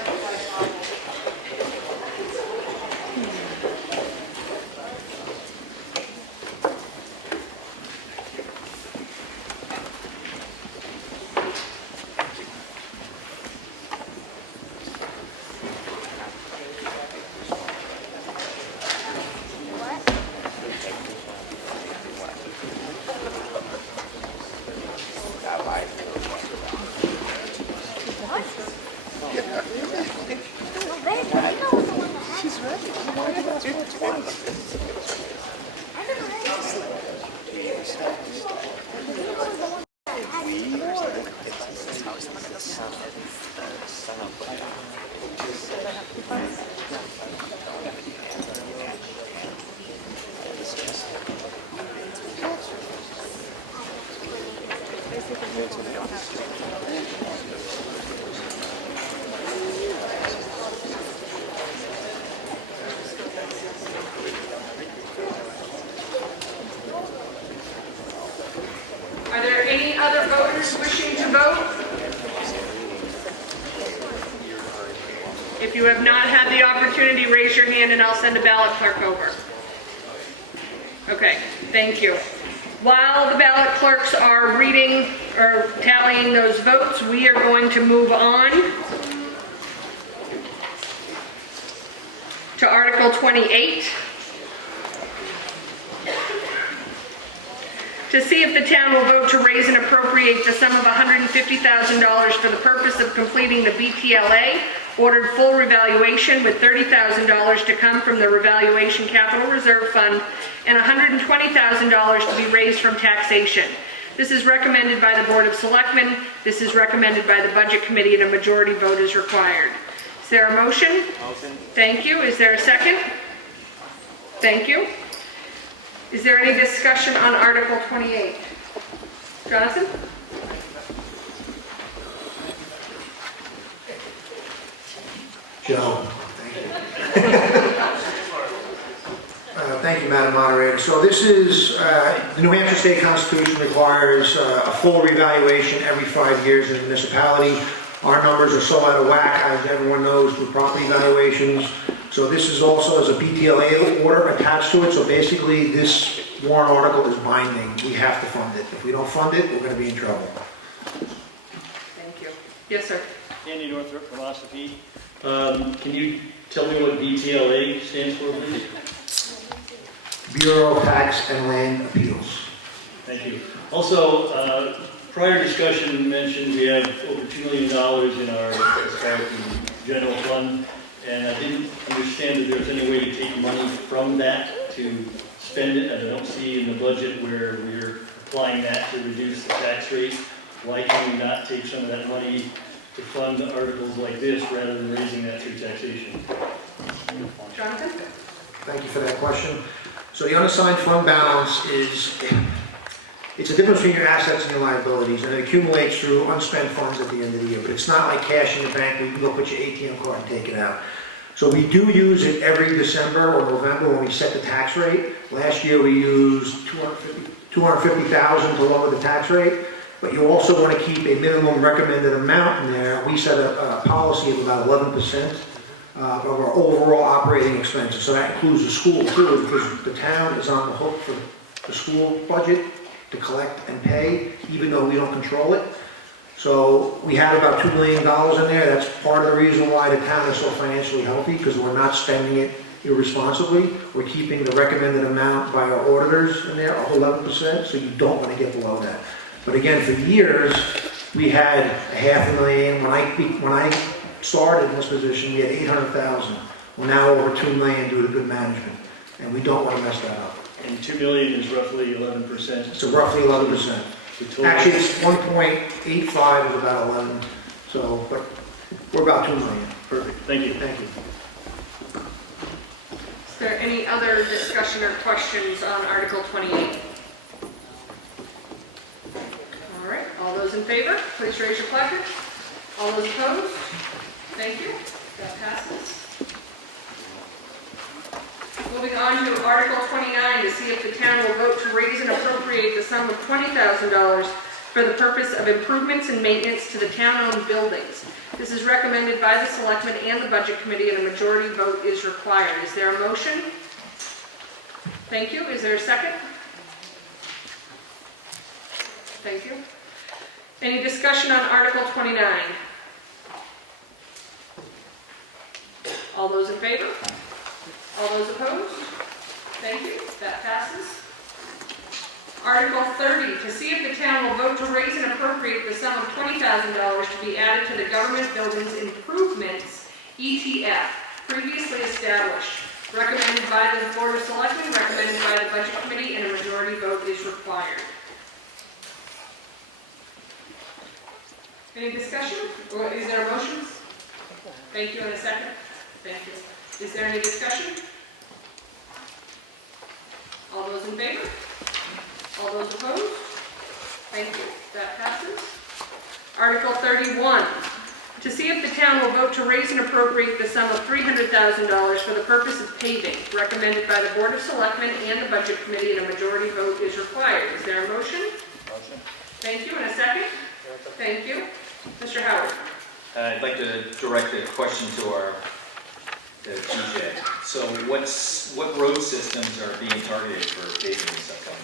Are there any other voters wishing to vote? If you have not had the opportunity, raise your hand and I'll send a ballot clerk over. Okay, thank you. While the ballot clerks are reading or tallying those votes, we are going to move on to Article 28. To see if the town will vote to raise and appropriate the sum of $150,000 for the purpose of completing the BTLA ordered full revaluation, with $30,000 to come from the Revaluation Capital Reserve Fund and $120,000 to be raised from taxation. This is recommended by the Board of Selectmen. This is recommended by the Budget Committee, and a majority vote is required. Is there a motion? Motion. Thank you. Is there a second? Thank you. Is there any discussion on Article 28? Jonathan? Joe, thank you. Thank you, Madam Moderator. So this is, the New Hampshire State Constitution requires a full revaluation every 5 years in the municipality. Our numbers are so out of whack, as everyone knows, with property valuations. So this is also as a BTLA order attached to it. So basically, this warrant article is binding. We have to fund it. If we don't fund it, we're going to be in trouble. Thank you. Yes, sir. Andy Northrop from Ossipee. Can you tell me what BTLA stands for, please? Bureau of Tax and Land Appeals. Thank you. Also, prior discussion mentioned we have over $2 million in our general fund, and I didn't understand that there's any way to take money from that to spend it. I don't see in the budget where we're applying that to reduce the tax rate. Why can we not take some of that money to fund articles like this rather than raising that through taxation? Jonathan? Thank you for that question. So the unassigned fund balance is, it's a difference between your assets and your liabilities, and it accumulates through unspent funds at the end of the year. But it's not like cash in the bank where you can go put your ATM card and take it out. So we do use it every December or November when we set the tax rate. Last year, we used $250,000 to lower the tax rate, but you also want to keep a minimum recommended amount in there. We set a policy of about 11% of our overall operating expenses. So that includes the school too, because the town is on the hook for the school budget to collect and pay, even though we don't control it. So we had about $2 million in there. That's part of the reason why the town is so financially healthy, because we're not spending it irresponsibly. We're keeping the recommended amount by our auditors in there, 11%, so you don't want to get below that. But again, for years, we had $500,000. When I started in this position, we had $800,000. We're now over $2 million due to good management, and we don't want to mess that up. And $2 million is roughly 11%. It's roughly 11%. Actually, it's 1.85 is about 11, so, but we're about 2 million. Perfect, thank you. Thank you. Is there any other discussion or questions on Article 28? All right, all those in favor, please raise your placard. All those opposed? Thank you. That passes. Moving on to Article 29, to see if the town will vote to raise and appropriate the sum of $20,000 for the purpose of improvements and maintenance to the town-owned buildings. This is recommended by the Selectmen and the Budget Committee, and a majority vote is required. Is there a motion? Thank you. Is there a second? Thank you. Any discussion on Article 29? All those in favor? All those opposed? Thank you. That passes. Article 30, to see if the town will vote to raise and appropriate the sum of $20,000 to be added to the Government Buildings Improvements ETF, previously established. Recommended by the Board of Selectmen, recommended by the Budget Committee, and a majority vote is required. Any discussion? Or is there a motion? Thank you. And a second? Thank you. Is there any discussion? All those in favor? All those opposed? Thank you. That passes. Article 31, to see if the town will vote to raise and appropriate the sum of $300,000 for the purpose of paving, recommended by the Board of Selectmen and the Budget Committee, and a majority vote is required. Is there a motion? Motion. Thank you. And a second? Thank you. Mr. Howard. I'd like to direct a question to our TJ. So what road systems are being targeted for paving this upcoming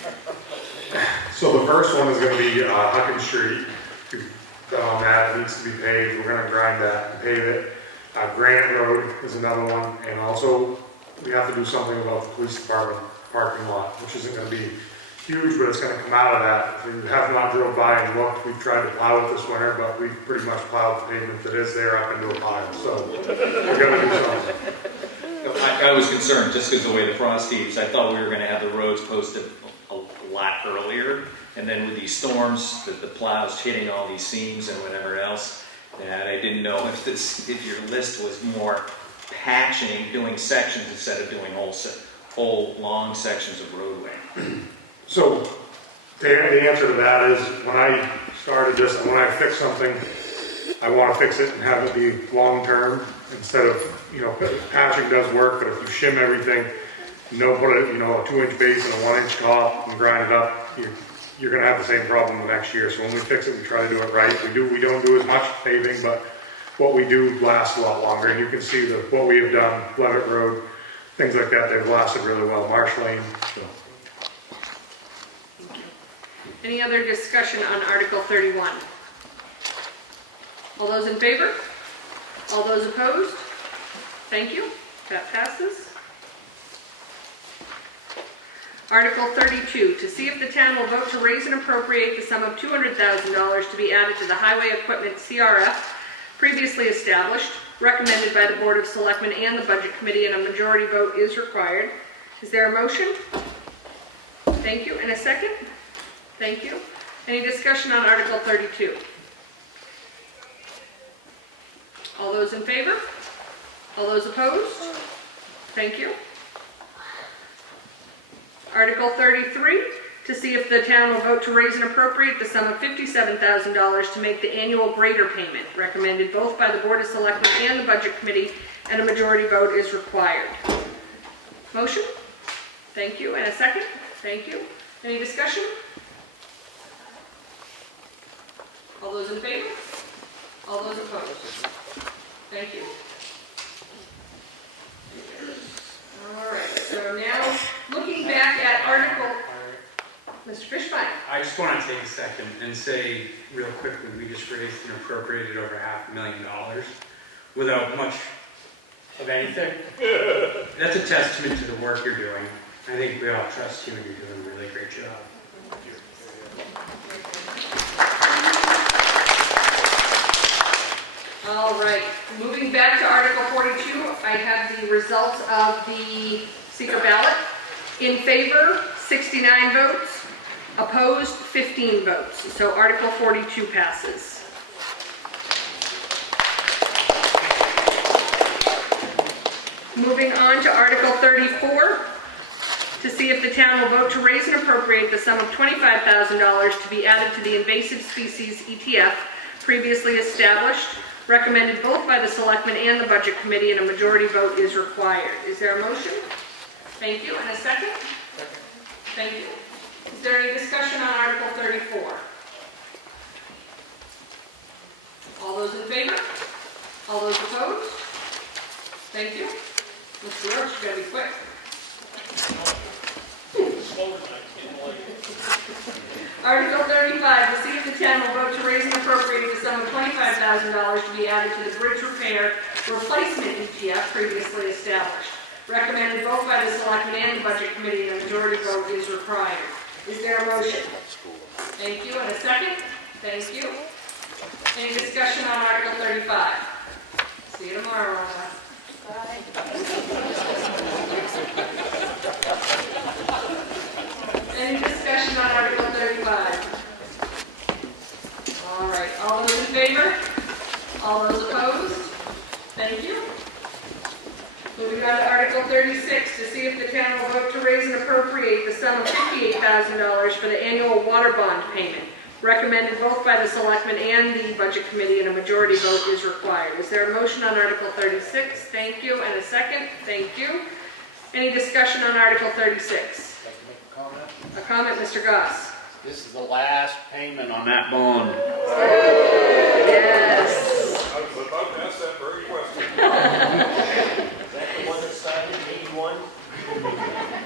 year? So the first one is going to be Huckin Street. We've done on that. It needs to be paved. We're going to grind that and pave it. Granite Road is another one. And also, we have to do something about the police department parking lot, which isn't going to be huge, but it's going to come out of that. If you have not drove by and looked, we've tried to plow it this winter, but we've pretty much plowed the pavement that is there up into a pile. So we're going to do something. I was concerned just because of the way the frost heaves. I thought we were going to have the roads posted a lot earlier, and then with these storms, the plows hitting all these seams and whatever else, that I didn't know if your list was more patching, doing sections instead of doing whole long sections of roadway. So the answer to that is, when I started this, and when I fix something, I want to fix it and have it be long-term instead of, patching does work, but if you shim everything, put a 2-inch base and a 1-inch top and grind it up, you're going to have the same problem the next year. So when we fix it, we try to do it right. We don't do as much paving, but what we do lasts a lot longer. And you can see what we have done, Levitt Road, things like that, they've lasted really well. Marsh Lane. So. Any other discussion on Article 31? All those in favor? All those opposed? Thank you. That passes. Article 32, to see if the town will vote to raise and appropriate the sum of $200,000 to be added to the Highway Equipment CRF, previously established, recommended by the Board of Selectmen and the Budget Committee, and a majority vote is required. Is there a motion? Thank you. And a second? Thank you. Any discussion on Article 32? All those in favor? All those opposed? Thank you. Article 33, to see if the town will vote to raise and appropriate the sum of $57,000 to make the annual grader payment, recommended both by the Board of Selectmen and the Budget Committee, and a majority vote is required. Motion? Thank you. And a second? Thank you. Any discussion? All those in favor? All those opposed? Thank you. All right, so now, looking back at Article, Mr. Fishbein. I just want to take a second and say real quickly, we just raised and appropriated over $500,000 without much of anything. That's a testament to the work you're doing. I think we all trust you and you're doing a really great job. All right, moving back to Article 42, I have the results of the secret ballot. In favor, 69 votes. Opposed, 15 votes. So Article 42 passes. Moving on to Article 34, to see if the town will vote to raise and appropriate the sum of $25,000 to be added to the invasive species ETF previously established, recommended both by the Selectmen and the Budget Committee, and a majority vote is required. Is there a motion? Thank you. And a second? Thank you. Is there any discussion on Article 34? All those in favor? All those opposed? Thank you. Mr. Roach, you gotta be quick. Article 35, to see if the town will vote to raise and appropriate the sum of $25,000 to be added to the bridge repair replacement ETF previously established. Recommended both by the Selectmen and the Budget Committee, and a majority vote is required. Is there a motion? Thank you. And a second? Thank you. Any discussion on Article 35? See you tomorrow, Rhonda. Any discussion on Article 35? All right, all those in favor? All those opposed? Thank you. Moving on to Article 36, to see if the town will vote to raise and appropriate the sum of $58,000 for the annual water bond payment. Recommended both by the Selectmen and the Budget Committee, and a majority vote is required. Is there a motion on Article 36? Thank you. And a second? Thank you. Any discussion on Article 36? I'd like to make a comment. A comment, Mr. Goss. This is the last payment on that bond. Yes. I was about to ask that very question. Is that the one that started in 81?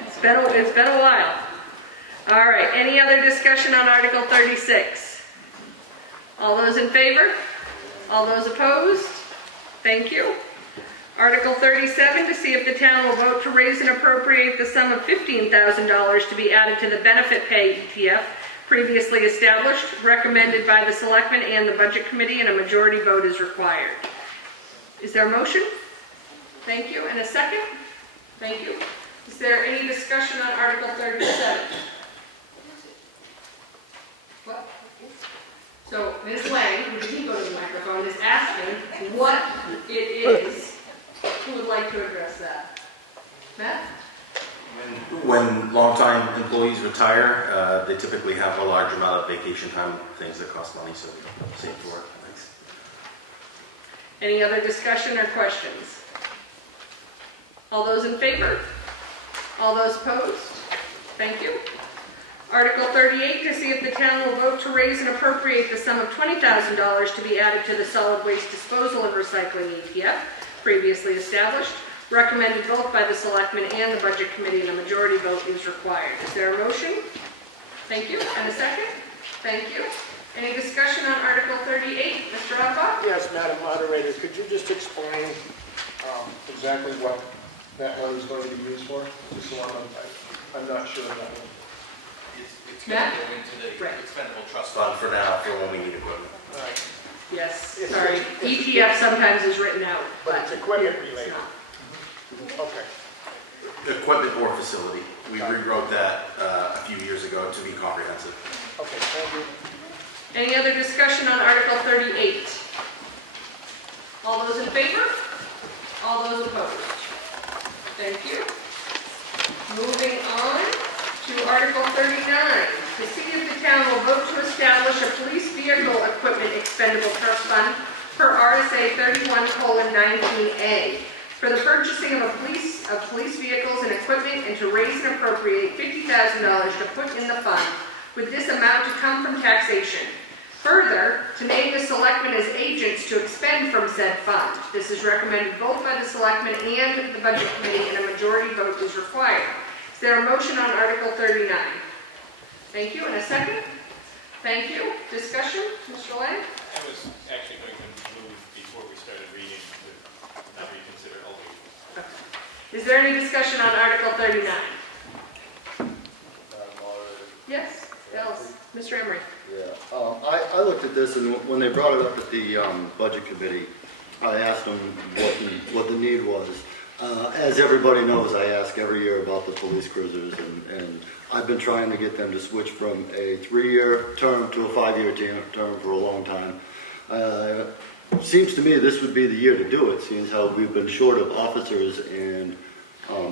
It's been a while. All right, any other discussion on Article 36? All those in favor? All those opposed? Thank you. Article 37, to see if the town will vote to raise and appropriate the sum of $15,000 to be added to the benefit pay ETF previously established, recommended by the Selectmen and the Budget Committee, and a majority vote is required. Is there a motion? Thank you. And a second? Thank you. Is there any discussion on Article 37? What? So Ms. Lang, who didn't go to the microphone, is asking what it is. Who would like to address that? Matt? When longtime employees retire, they typically have a large amount of vacation time, things that cost money, so save for it. Thanks. Any other discussion or questions? All those in favor? All those opposed? Thank you. Article 38, to see if the town will vote to raise and appropriate the sum of $20,000 to be added to the solid waste disposal and recycling ETF, previously established, recommended both by the Selectmen and the Budget Committee, and a majority vote is required. Is there a motion? Thank you. And a second? Thank you. Any discussion on Article 38? Mr. Ossipee? Yes, Madam Moderator, could you just explain exactly what that money is going to be used for? Just so I'm not sure about it. It's going to go into the expendable trust fund for now, for when we need equipment. All right. Yes, sorry. ETF sometimes is written out, But it's equipment related. Okay. Equipment or facility. We rewrote that a few years ago to be comprehensive. Okay, thank you. Any other discussion on Article 38? All those in favor? All those opposed? Thank you. Moving on to Article 39, to see if the town will vote to establish a police vehicle equipment expendable trust fund per RSA 31:19A, for the purchasing of police vehicles and equipment and to raise and appropriate $50,000 to put in the fund, with this amount to come from taxation. Further, to name the selectmen as agents to expend from said fund. This is recommended both by the selectmen and the budget committee, and a majority vote is required. Is there a motion on Article 39? Thank you, and a second? Thank you. Discussion, Mr. Lang? I was actually going to move before we started reading to not reconsider all the... Okay. Is there any discussion on Article 39? Yes, Ellis. Mr. Emery. Yeah, I looked at this, and when they brought it up at the budget committee, I asked them what the need was. As everybody knows, I ask every year about the police cruisers, and I've been trying to get them to switch from a 3-year term to a 5-year term for a long time. Seems to me this would be the year to do it, seeing how we've been short of officers and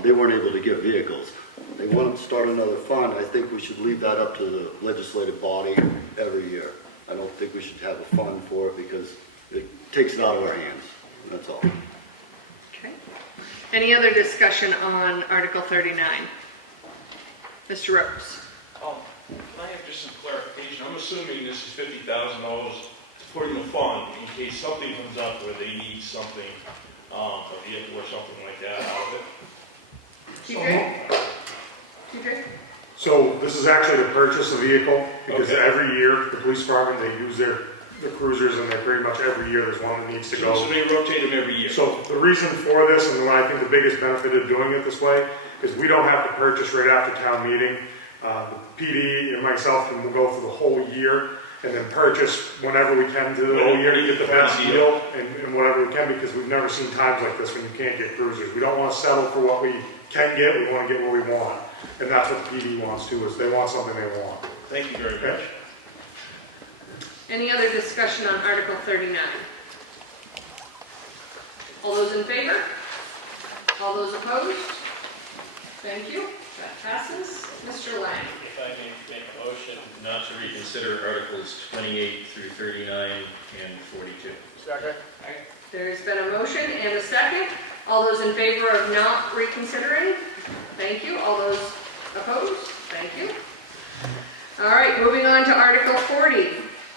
they weren't able to get vehicles. They want to start another fund. I think we should leave that up to the legislative body every year. I don't think we should have a fund for it because it takes it out of our hands. That's all. Okay. Any other discussion on Article 39? Mr. Rhodes. Can I have just some clarification? I'm assuming this is $50,000 to put in the fund in case something comes up where they need something, a vehicle or something like that out of it. TJ? So this is actually to purchase a vehicle, because every year, the police department, they use the cruisers, and they're pretty much every year there's one that needs to go. So they rotate them every year? So the reason for this, and I think the biggest benefit of doing it this way, is we don't have to purchase right after town meeting. The PD and myself can go through the whole year, and then purchase whenever we can through the whole year to get the best deal, and whatever we can, because we've never seen times like this when you can't get cruisers. We don't want to settle for what we can get, we want to get what we want. And that's what the PD wants too, is they want something they want. Thank you very much. Any other discussion on Article 39? All those in favor? All those opposed? Thank you. That passes. Mr. Lang. If I may make a motion not to reconsider Articles 28 through 39 and 42. Second. There's been a motion and a second. All those in favor of not reconsidering? Thank you. All those opposed? Thank you. All right, moving on to Article 40.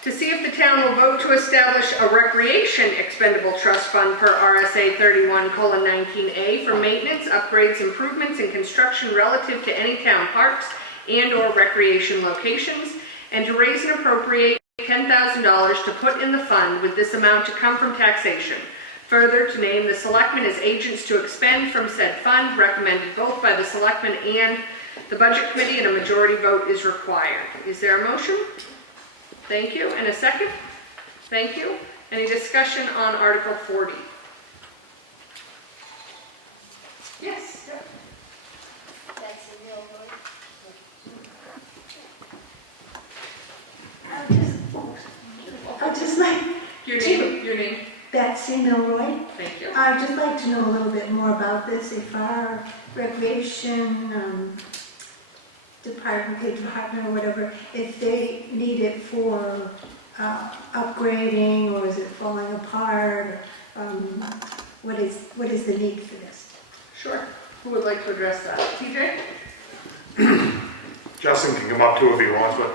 To see if the town will vote to establish a recreation expendable trust fund per RSA 31:19A for maintenance, upgrades, improvements, and construction relative to any town parks and/or recreation locations, and to raise and appropriate $10,000 to put in the fund, with this amount to come from taxation. Further, to name the selectmen as agents to expend from said fund, recommended both by the selectmen and the budget committee, and a majority vote is required. Is there a motion? Thank you. And a second? Thank you. Any discussion on Article 40? Yes. I'd just like Your name? Betsy Milroy. Thank you. I'd just like to know a little bit more about this. If our recreation department or whatever, if they need it for upgrading, or is it falling apart? What is the need for this? Sure. Who would like to address that? TJ? Justin can come up too if he wants, but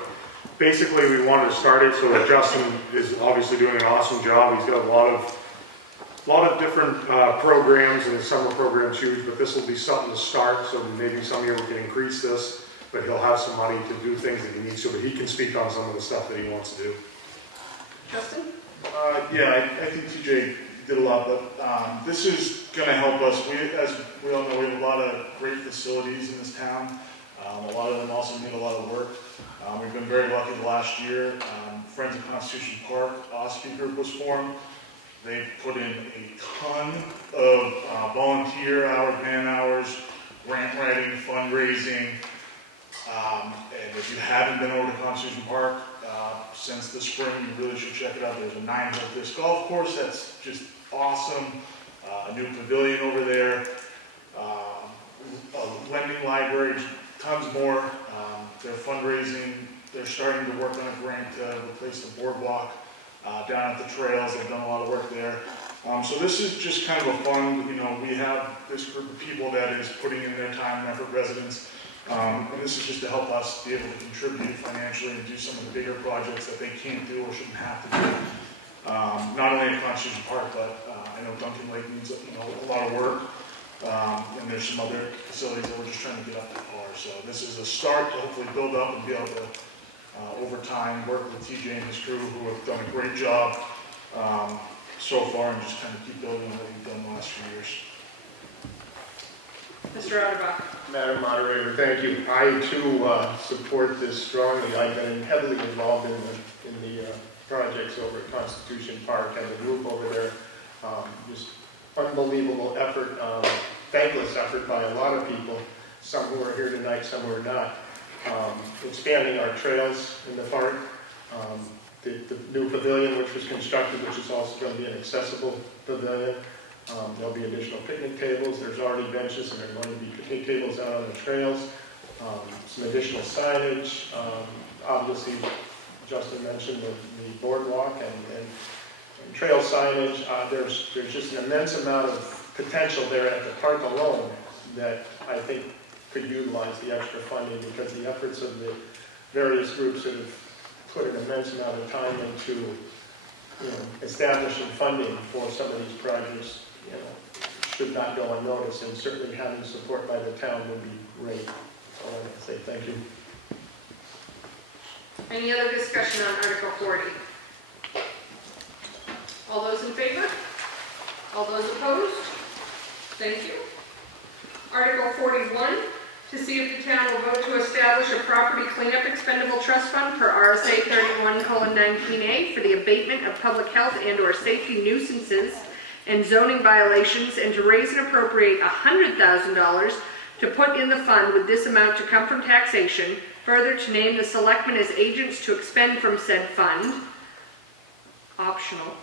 basically we wanted to start it so that Justin is obviously doing an awesome job. He's got a lot of different programs, and his summer program's huge, but this will be something to start, so maybe some year we can increase this, but he'll have some money to do things that he needs to, but he can speak on some of the stuff that he wants to do. Justin? Yeah, I think TJ did a lot, but this is going to help us. As we all know, we have a lot of great facilities in this town. A lot of them also need a lot of work. We've been very lucky the last year. Friends of Constitution Park, Ossipee group was formed. They've put in a ton of volunteer hours, man hours, grant writing, fundraising. And if you haven't been over to Constitution Park since the spring, you really should check it out. There's a 9-hole disc golf course that's just awesome. A new pavilion over there. A lending library, tons more. They're fundraising. They're starting to work on a grant to replace the boardwalk down at the trails. They've done a lot of work there. So this is just kind of a fund, we have this group of people that is putting in their time and effort, residents, and this is just to help us be able to contribute financially and do some of the bigger projects that they can't do or shouldn't have to do. Not only at Constitution Park, but I know Duncan Lake needs a lot of work, and there's some other facilities that we're just trying to get up to par. So this is a start to hopefully build up and be able to, over time, work with TJ and his crew who have done a great job so far, and just kind of keep building on what we've done the last few years. Mr. Auerbach. Madam Moderator, thank you. I too support this strongly. I've been heavily involved in the projects over at Constitution Park and the group over there. Just unbelievable effort, thankless effort by a lot of people, some who are here tonight, some who are not. Expanding our trails in the park, the new pavilion which was constructed, which is also going to be an accessible pavilion. There'll be additional picnic tables. There's already benches, and there are going to be picnic tables out on the trails. Some additional signage. Obviously, Justin mentioned the boardwalk and trail signage. There's just an immense amount of potential there at the park alone that I think could utilize the extra funding, because the efforts of the various groups that have put an immense amount of time into establishing funding for some of these projects should not go unnoticed, and certainly having support by the town would be great. So I want to say thank you. Any other discussion on Article 40? All those in favor? All those opposed? Thank you. Article 41, to see if the town will vote to establish a property cleanup expendable trust fund per RSA 31:19A for the abatement of public health and/or safety nuisances and zoning violations, and to raise and appropriate $100,000 to put in the fund, with this amount to come from taxation. Further, to name the selectmen as agents to expend from said fund, optional.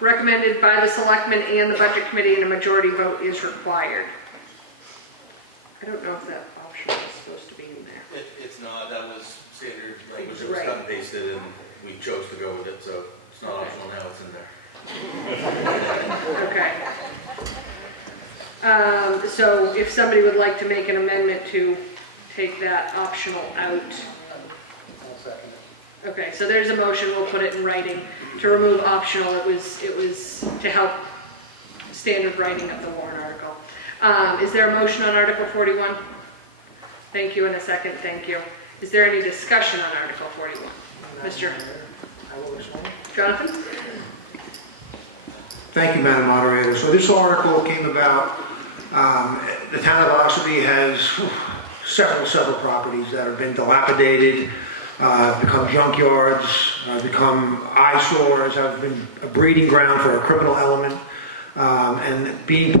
Recommended by the selectmen and the budget committee, and a majority vote is required. I don't know if that optional is supposed to be in there. It's not, that was standard language, it was Right. cut and pasted, and we chose to go with it, so it's not optional now, it's in there. Okay. So if somebody would like to make an amendment to take that optional out. I'll second it. Okay, so there's a motion, we'll put it in writing, to remove optional. It was to help standard writing of the warrant article. Is there a motion on Article 41? Thank you, and a second, thank you. Is there any discussion on Article 41? Mr. Jonathan? Thank you, Madam Moderator. So this article came about, the town of Ossipee has several properties that have been dilapidated, become junkyards, become eyesores, have been a breeding ground for a criminal element. And being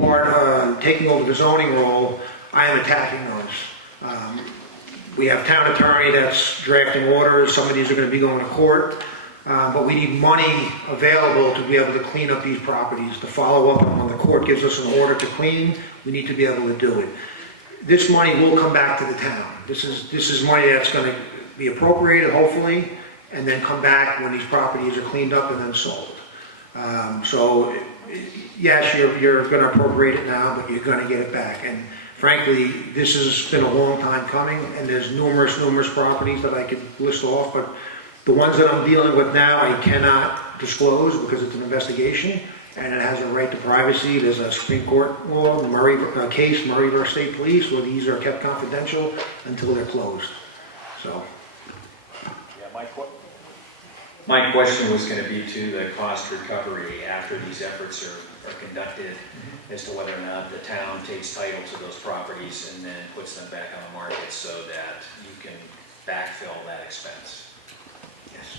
taking over the zoning role, I am attacking those. We have town attorney that's drafting orders. Some of these are going to be going to court. But we need money available to be able to clean up these properties, to follow up when the court gives us an order to clean. We need to be able to do it. This money will come back to the town. This is money that's going to be appropriated, hopefully, and then come back when these properties are cleaned up and then sold. So, yes, you're going to appropriate it now, but you're going to get it back. And frankly, this has been a long time coming, and there's numerous properties that I could list off, but the ones that I'm dealing with now, I cannot disclose because it's an investigation, and it has a right to privacy. There's a Supreme Court law, Murray versus State Police, where these are kept confidential until they're closed. So. My question was going to be to the cost recovery after these efforts are conducted, as to whether or not the town takes title to those properties and then puts them back on the market so that you can backfill that expense. Yes.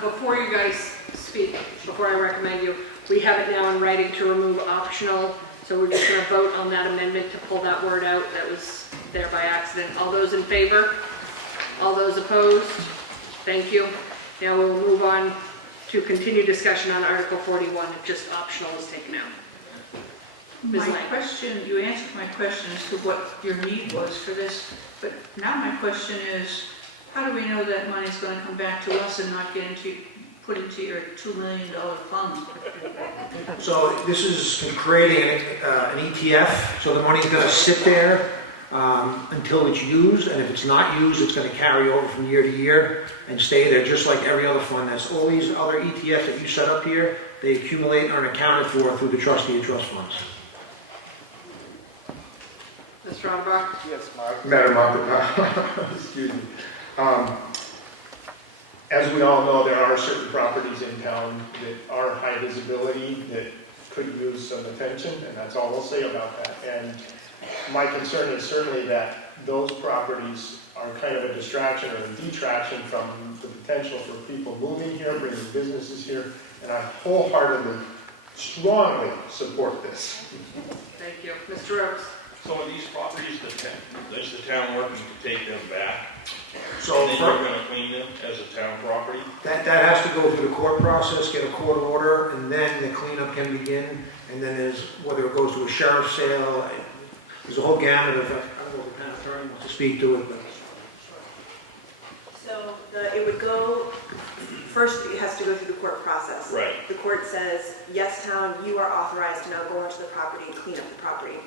Before you guys speak, before I recommend you, we have it now in writing to remove optional, so we're just going to vote on that amendment to pull that word out that was there by accident. All those in favor? All those opposed? Thank you. Now we'll move on to continue discussion on Article 41, if just optional is taken out. Ms. My Lang. question, you answered my question as to what your need was for this, but now my question is, How do we know that money's gonna come back to us and not get put into your $2 million fund? So this is creating an ETF, so the money's gonna sit there until it's used, and if it's not used, it's gonna carry over from year to year and stay there, just like every other fund. That's all these other ETFs that you set up here, they accumulate and are accounted for through the trustee of trust funds. Mr. Auerbach? Yes, Madam Auditor, excuse me. As we all know, there are certain properties in town that are high visibility that could use some attention, and that's all we'll say about that. And my concern is certainly that those properties are kind of a distraction or a detraction from the potential for people moving here, bringing businesses here, and I wholeheartedly, strongly support this. Thank you. Mr. Rhodes? So are these properties, is the town working to take them back? So And then you're gonna clean them as a town property? That has to go through the court process, get a court order, and then the cleanup can begin. And then there's, whether it goes to a sheriff's sale, there's a whole gamut of, I don't know if the town attorney wants to speak to it, but. So it would go, first it has to go through the court process. Right. The court says, yes, town, you are authorized to now go onto the property and clean up the property.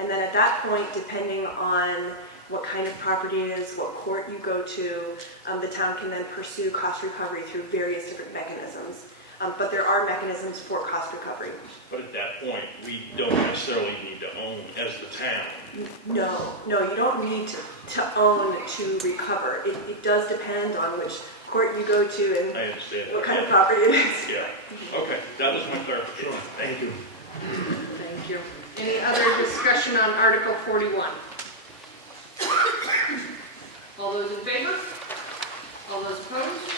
And then at that point, depending on what kind of property it is, what court you go to, the town can then pursue cost recovery through various different mechanisms. But there are mechanisms for cost recovery. But at that point, we don't necessarily need to own as the town. No, you don't need to own to recover. It does depend on which court you go to and I understand what that. kind of property it is. Yeah, okay, that was my clarification. Sure. Thank you. Thank you. Any other discussion on Article 41? All those in favor? All those opposed?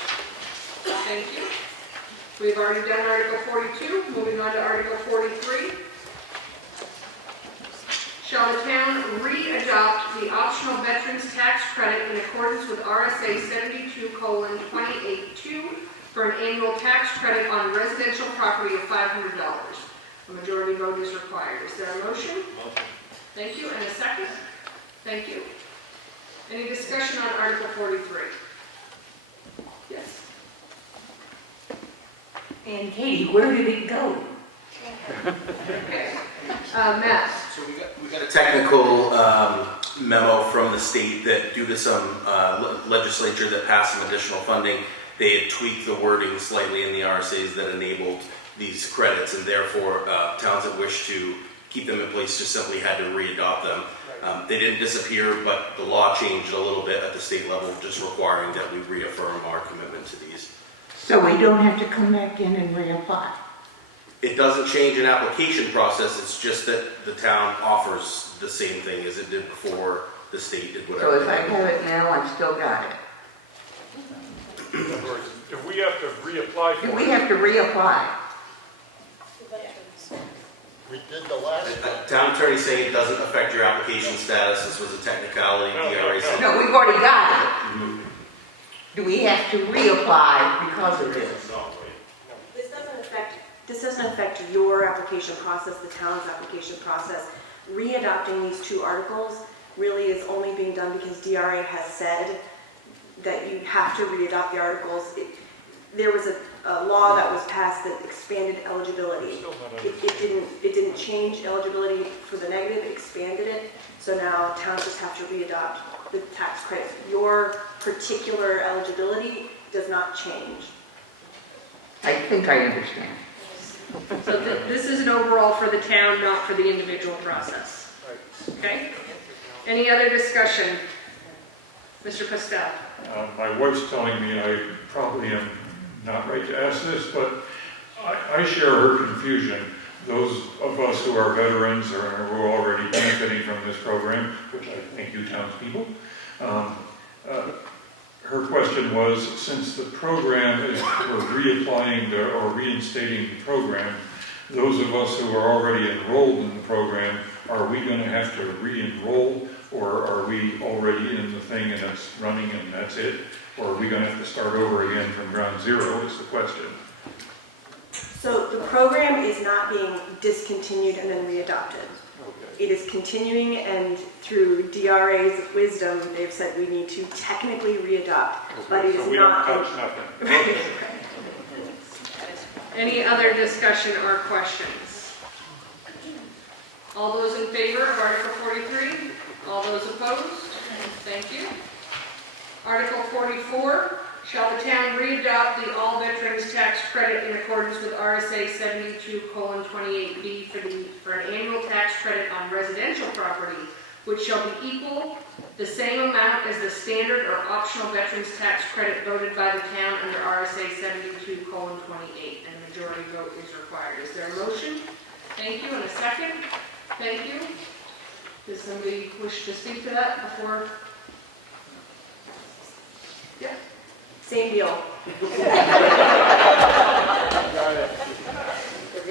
Thank you. We've already done Article 42. Moving on to Article 43. Shall the town re-adopt the optional veterans tax credit in accordance with RSA 72:28(2) for an annual tax credit on residential property of $500? A majority vote is required. Is there a motion? Motion. Thank you. And a second? Thank you. Any discussion on Article 43? Yes. And Katie, where did it go? Okay. Matt? So we got a technical memo from the state that due to some legislature that passed some additional funding, they had tweaked the wording slightly in the RSAs that enabled these credits, and therefore towns that wish to keep them in place just simply had to re-adopt them. They didn't disappear, but the law changed a little bit at the state level, just requiring that we reaffirm our commitment to these. So we don't have to come back in and reapply? It doesn't change an application process, it's just that the town offers the same thing as it did before the state did whatever. So if I have it now, I've still got it? In other words, if we have to reapply for it. Do we have to reapply? We did the last Town attorney saying it doesn't affect your application status, this was a technicality, DRA said. No, we've already got it. Do we have to reapply because of this? This doesn't affect your application process, the town's application process. Readopting these two articles really is only being done because DRA has said that you have to readopt the articles. There was a law that was passed that expanded eligibility. It didn't change eligibility for the negative, it expanded it. So now towns just have to readopt the tax credits. Your particular eligibility does not change. I think I understand. So this is an overall for the town, not for the individual process. Okay? Any other discussion? Mr. Pastel? My wife's telling me I probably am not right to ask this, but I share her confusion. Those of us who are veterans or who are already benefiting from this program, which I think you townspeople, her question was, since the program is, we're reapplying or reinstating the program, those of us who are already enrolled in the program, are we going to have to re-enroll, or are we already in the thing and it's running and that's it? Or are we going to have to start over again from ground zero is the question. So the program is not being discontinued and then readopted. It is continuing, and through DRA's wisdom, they've said we need to technically readopt, but it is So we don't not. touch nothing. Any other discussion or questions? All those in favor of Article 43? All those opposed? Thank you. Article 44, shall the town readopt the all veterans tax credit in accordance with RSA 72:28B for an annual tax credit on residential property, which shall be equal the same amount as the standard or optional veterans tax credit voted by the town under RSA 72:28, and a majority vote is required. Is there a motion? Thank you, and a second? Thank you. Does somebody wish to speak to that before? Yeah. Same deal.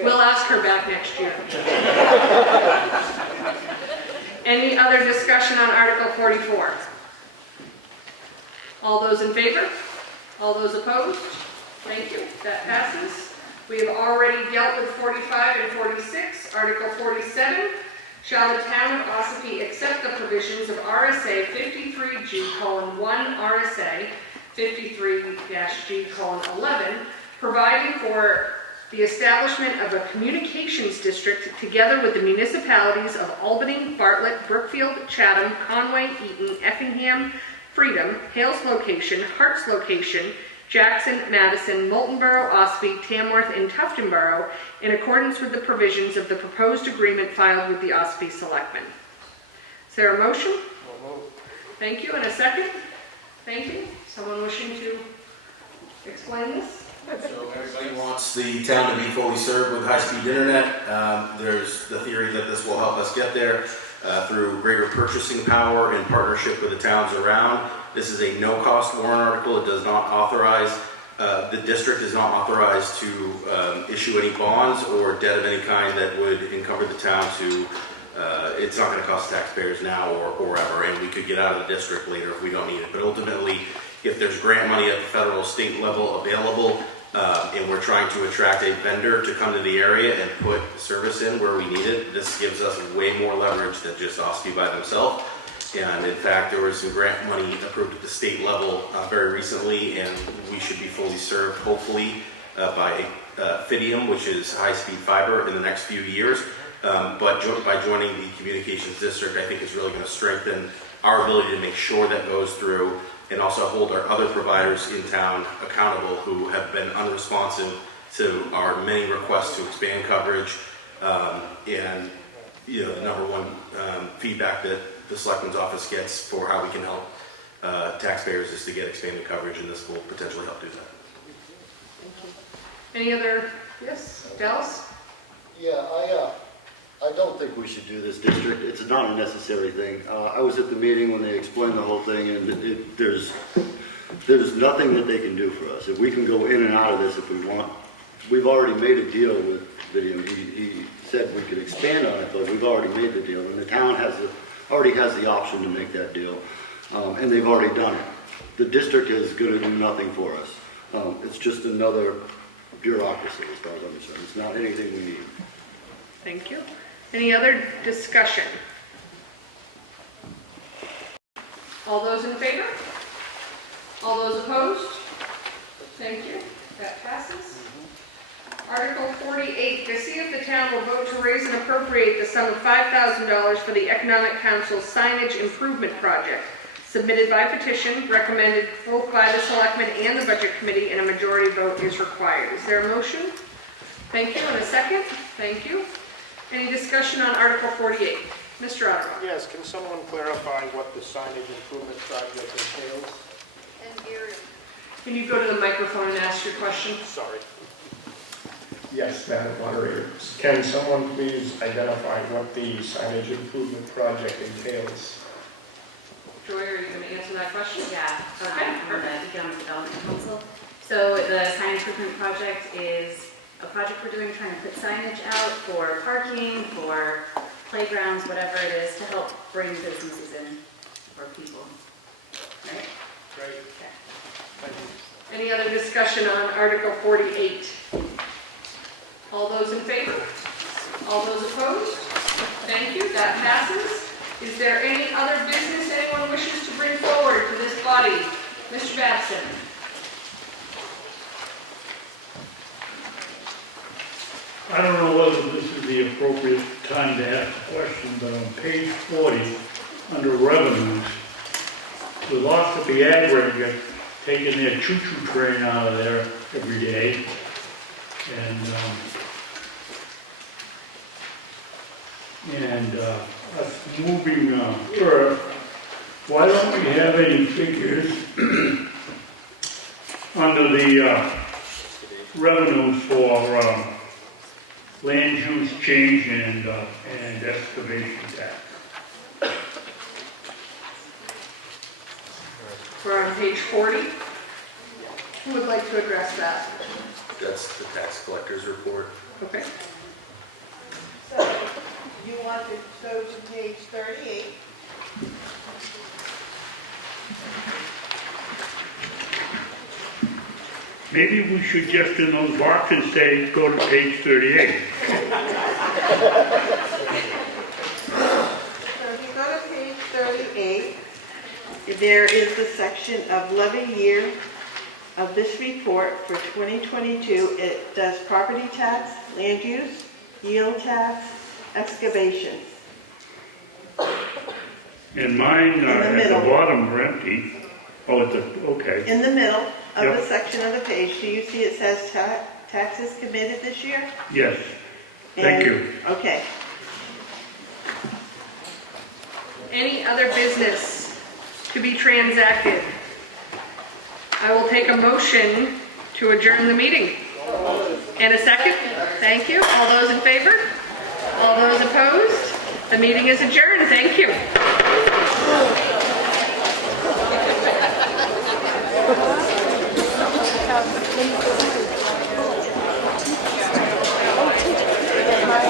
We'll ask her back next year. Any other discussion on Article 44? All those in favor? All those opposed? Thank you. That passes. We have already dealt with 45 and 46. Article 47. Shall the town of Ossipee accept the provisions of RSA 53G:1 RSA 53-G:11, providing for the establishment of a communications district together with the municipalities of Albany, Bartlett, Brookfield, Chatham, Conway, Eaton, Effingham, Freedom, Hales Location, Harts Location, Jackson, Madison, Moultonborough, Ossipee, Tamworth, and Tuftonborough in accordance with the provisions of the proposed agreement filed with the Ossipee Selectmen. Is there a motion? Thank you. And a second? Thank you. Someone wishing to explain this? So everybody wants the town to be fully served with high-speed internet. There's the theory that this will help us get there through greater purchasing power in partnership with the towns around. This is a no-cost warrant article. It does not authorize, the district is not authorized to issue any bonds or debt of any kind that would encumber the town to, it's not going to cost taxpayers now or ever, and we could get out of the district later if we don't need it. But ultimately, if there's grant money at the federal state level available, and we're trying to attract a vendor to come to the area and put service in where we need it, this gives us way more leverage than just Ossipee by themselves. And in fact, there was some grant money approved at the state level very recently, and we should be fully served, hopefully, by Fidium, which is high-speed fiber, in the next few years. But by joining the communications district, I think it's really going to strengthen our ability to make sure that goes through, and also hold our other providers in town accountable who have been unresponsive to our many requests to expand coverage. And you know, the number one feedback that the Selectman's office gets for how we can help taxpayers is to get expanded coverage, and this will potentially help do that. Thank you. Any other? Yes, Dallas? Yeah, I don't think we should do this district. It's not a necessary thing. I was at the meeting when they explained the whole thing, and there's nothing that they can do for us. If we can go in and out of this if we want. We've already made a deal with Fidium. He said we could expand on it, but we've already made the deal, and the town already has the option to make that deal, and they've already done it. The district is going to do nothing for us. It's just another bureaucracy as far as I'm concerned. It's not anything we need. Thank you. Any other discussion? All those in favor? All those opposed? Thank you. That passes. Article 48, to see if the town will vote to raise and appropriate the sum of $5,000 for the Economic Council's signage improvement project, submitted by petition, recommended both by the Selectmen and the Budget Committee, and a majority vote is required. Is there a motion? Thank you. And a second? Thank you. Any discussion on Article 48? Mr. Otterwell. Yes, can someone clarify what the signage improvement project entails? Can you go to the microphone and ask your question? Sorry. Yes, Madam Moderator. Can someone please identify what the signage improvement project entails? Joy, are you going to answer that question? Yeah, Okay. from the Economic Development Council. So the sign improvement project is a project we're doing trying to put signage out for parking, for playgrounds, whatever it is, to help bring businesses in for people. Right? Great. Okay. Thank you. Any other discussion on Article 48? All those in favor? All those opposed? Thank you, that passes. Is there any other business anyone wishes to bring forward to this body? Mr. Babson? I don't know whether this is the appropriate time to ask the question, but on page 40, under revenues, with Ossipee Aggregate taking their choo-choo train out of there every day, and us moving earth, why don't we have any figures under the revenues for land use change and excavation tax? We're on page 40. Who would like to address that? That's the tax collector's report. Okay. So, you want to go to page 38. Maybe we should just in those boxes say, go to page 38. So if you go to page 38, there is the section of levy year of this report for 2022. It does property tax, land use, yield tax, excavations. And mine at the bottom are empty. Oh, it's okay. In the middle of Yep. the section of the page, do you see it says taxes committed this year? Yes. Thank And- you. Okay. Any other business to be transacted? I will take a motion to adjourn the meeting. And a second? Thank you. All those in favor? All those opposed? The meeting is adjourned. Thank you.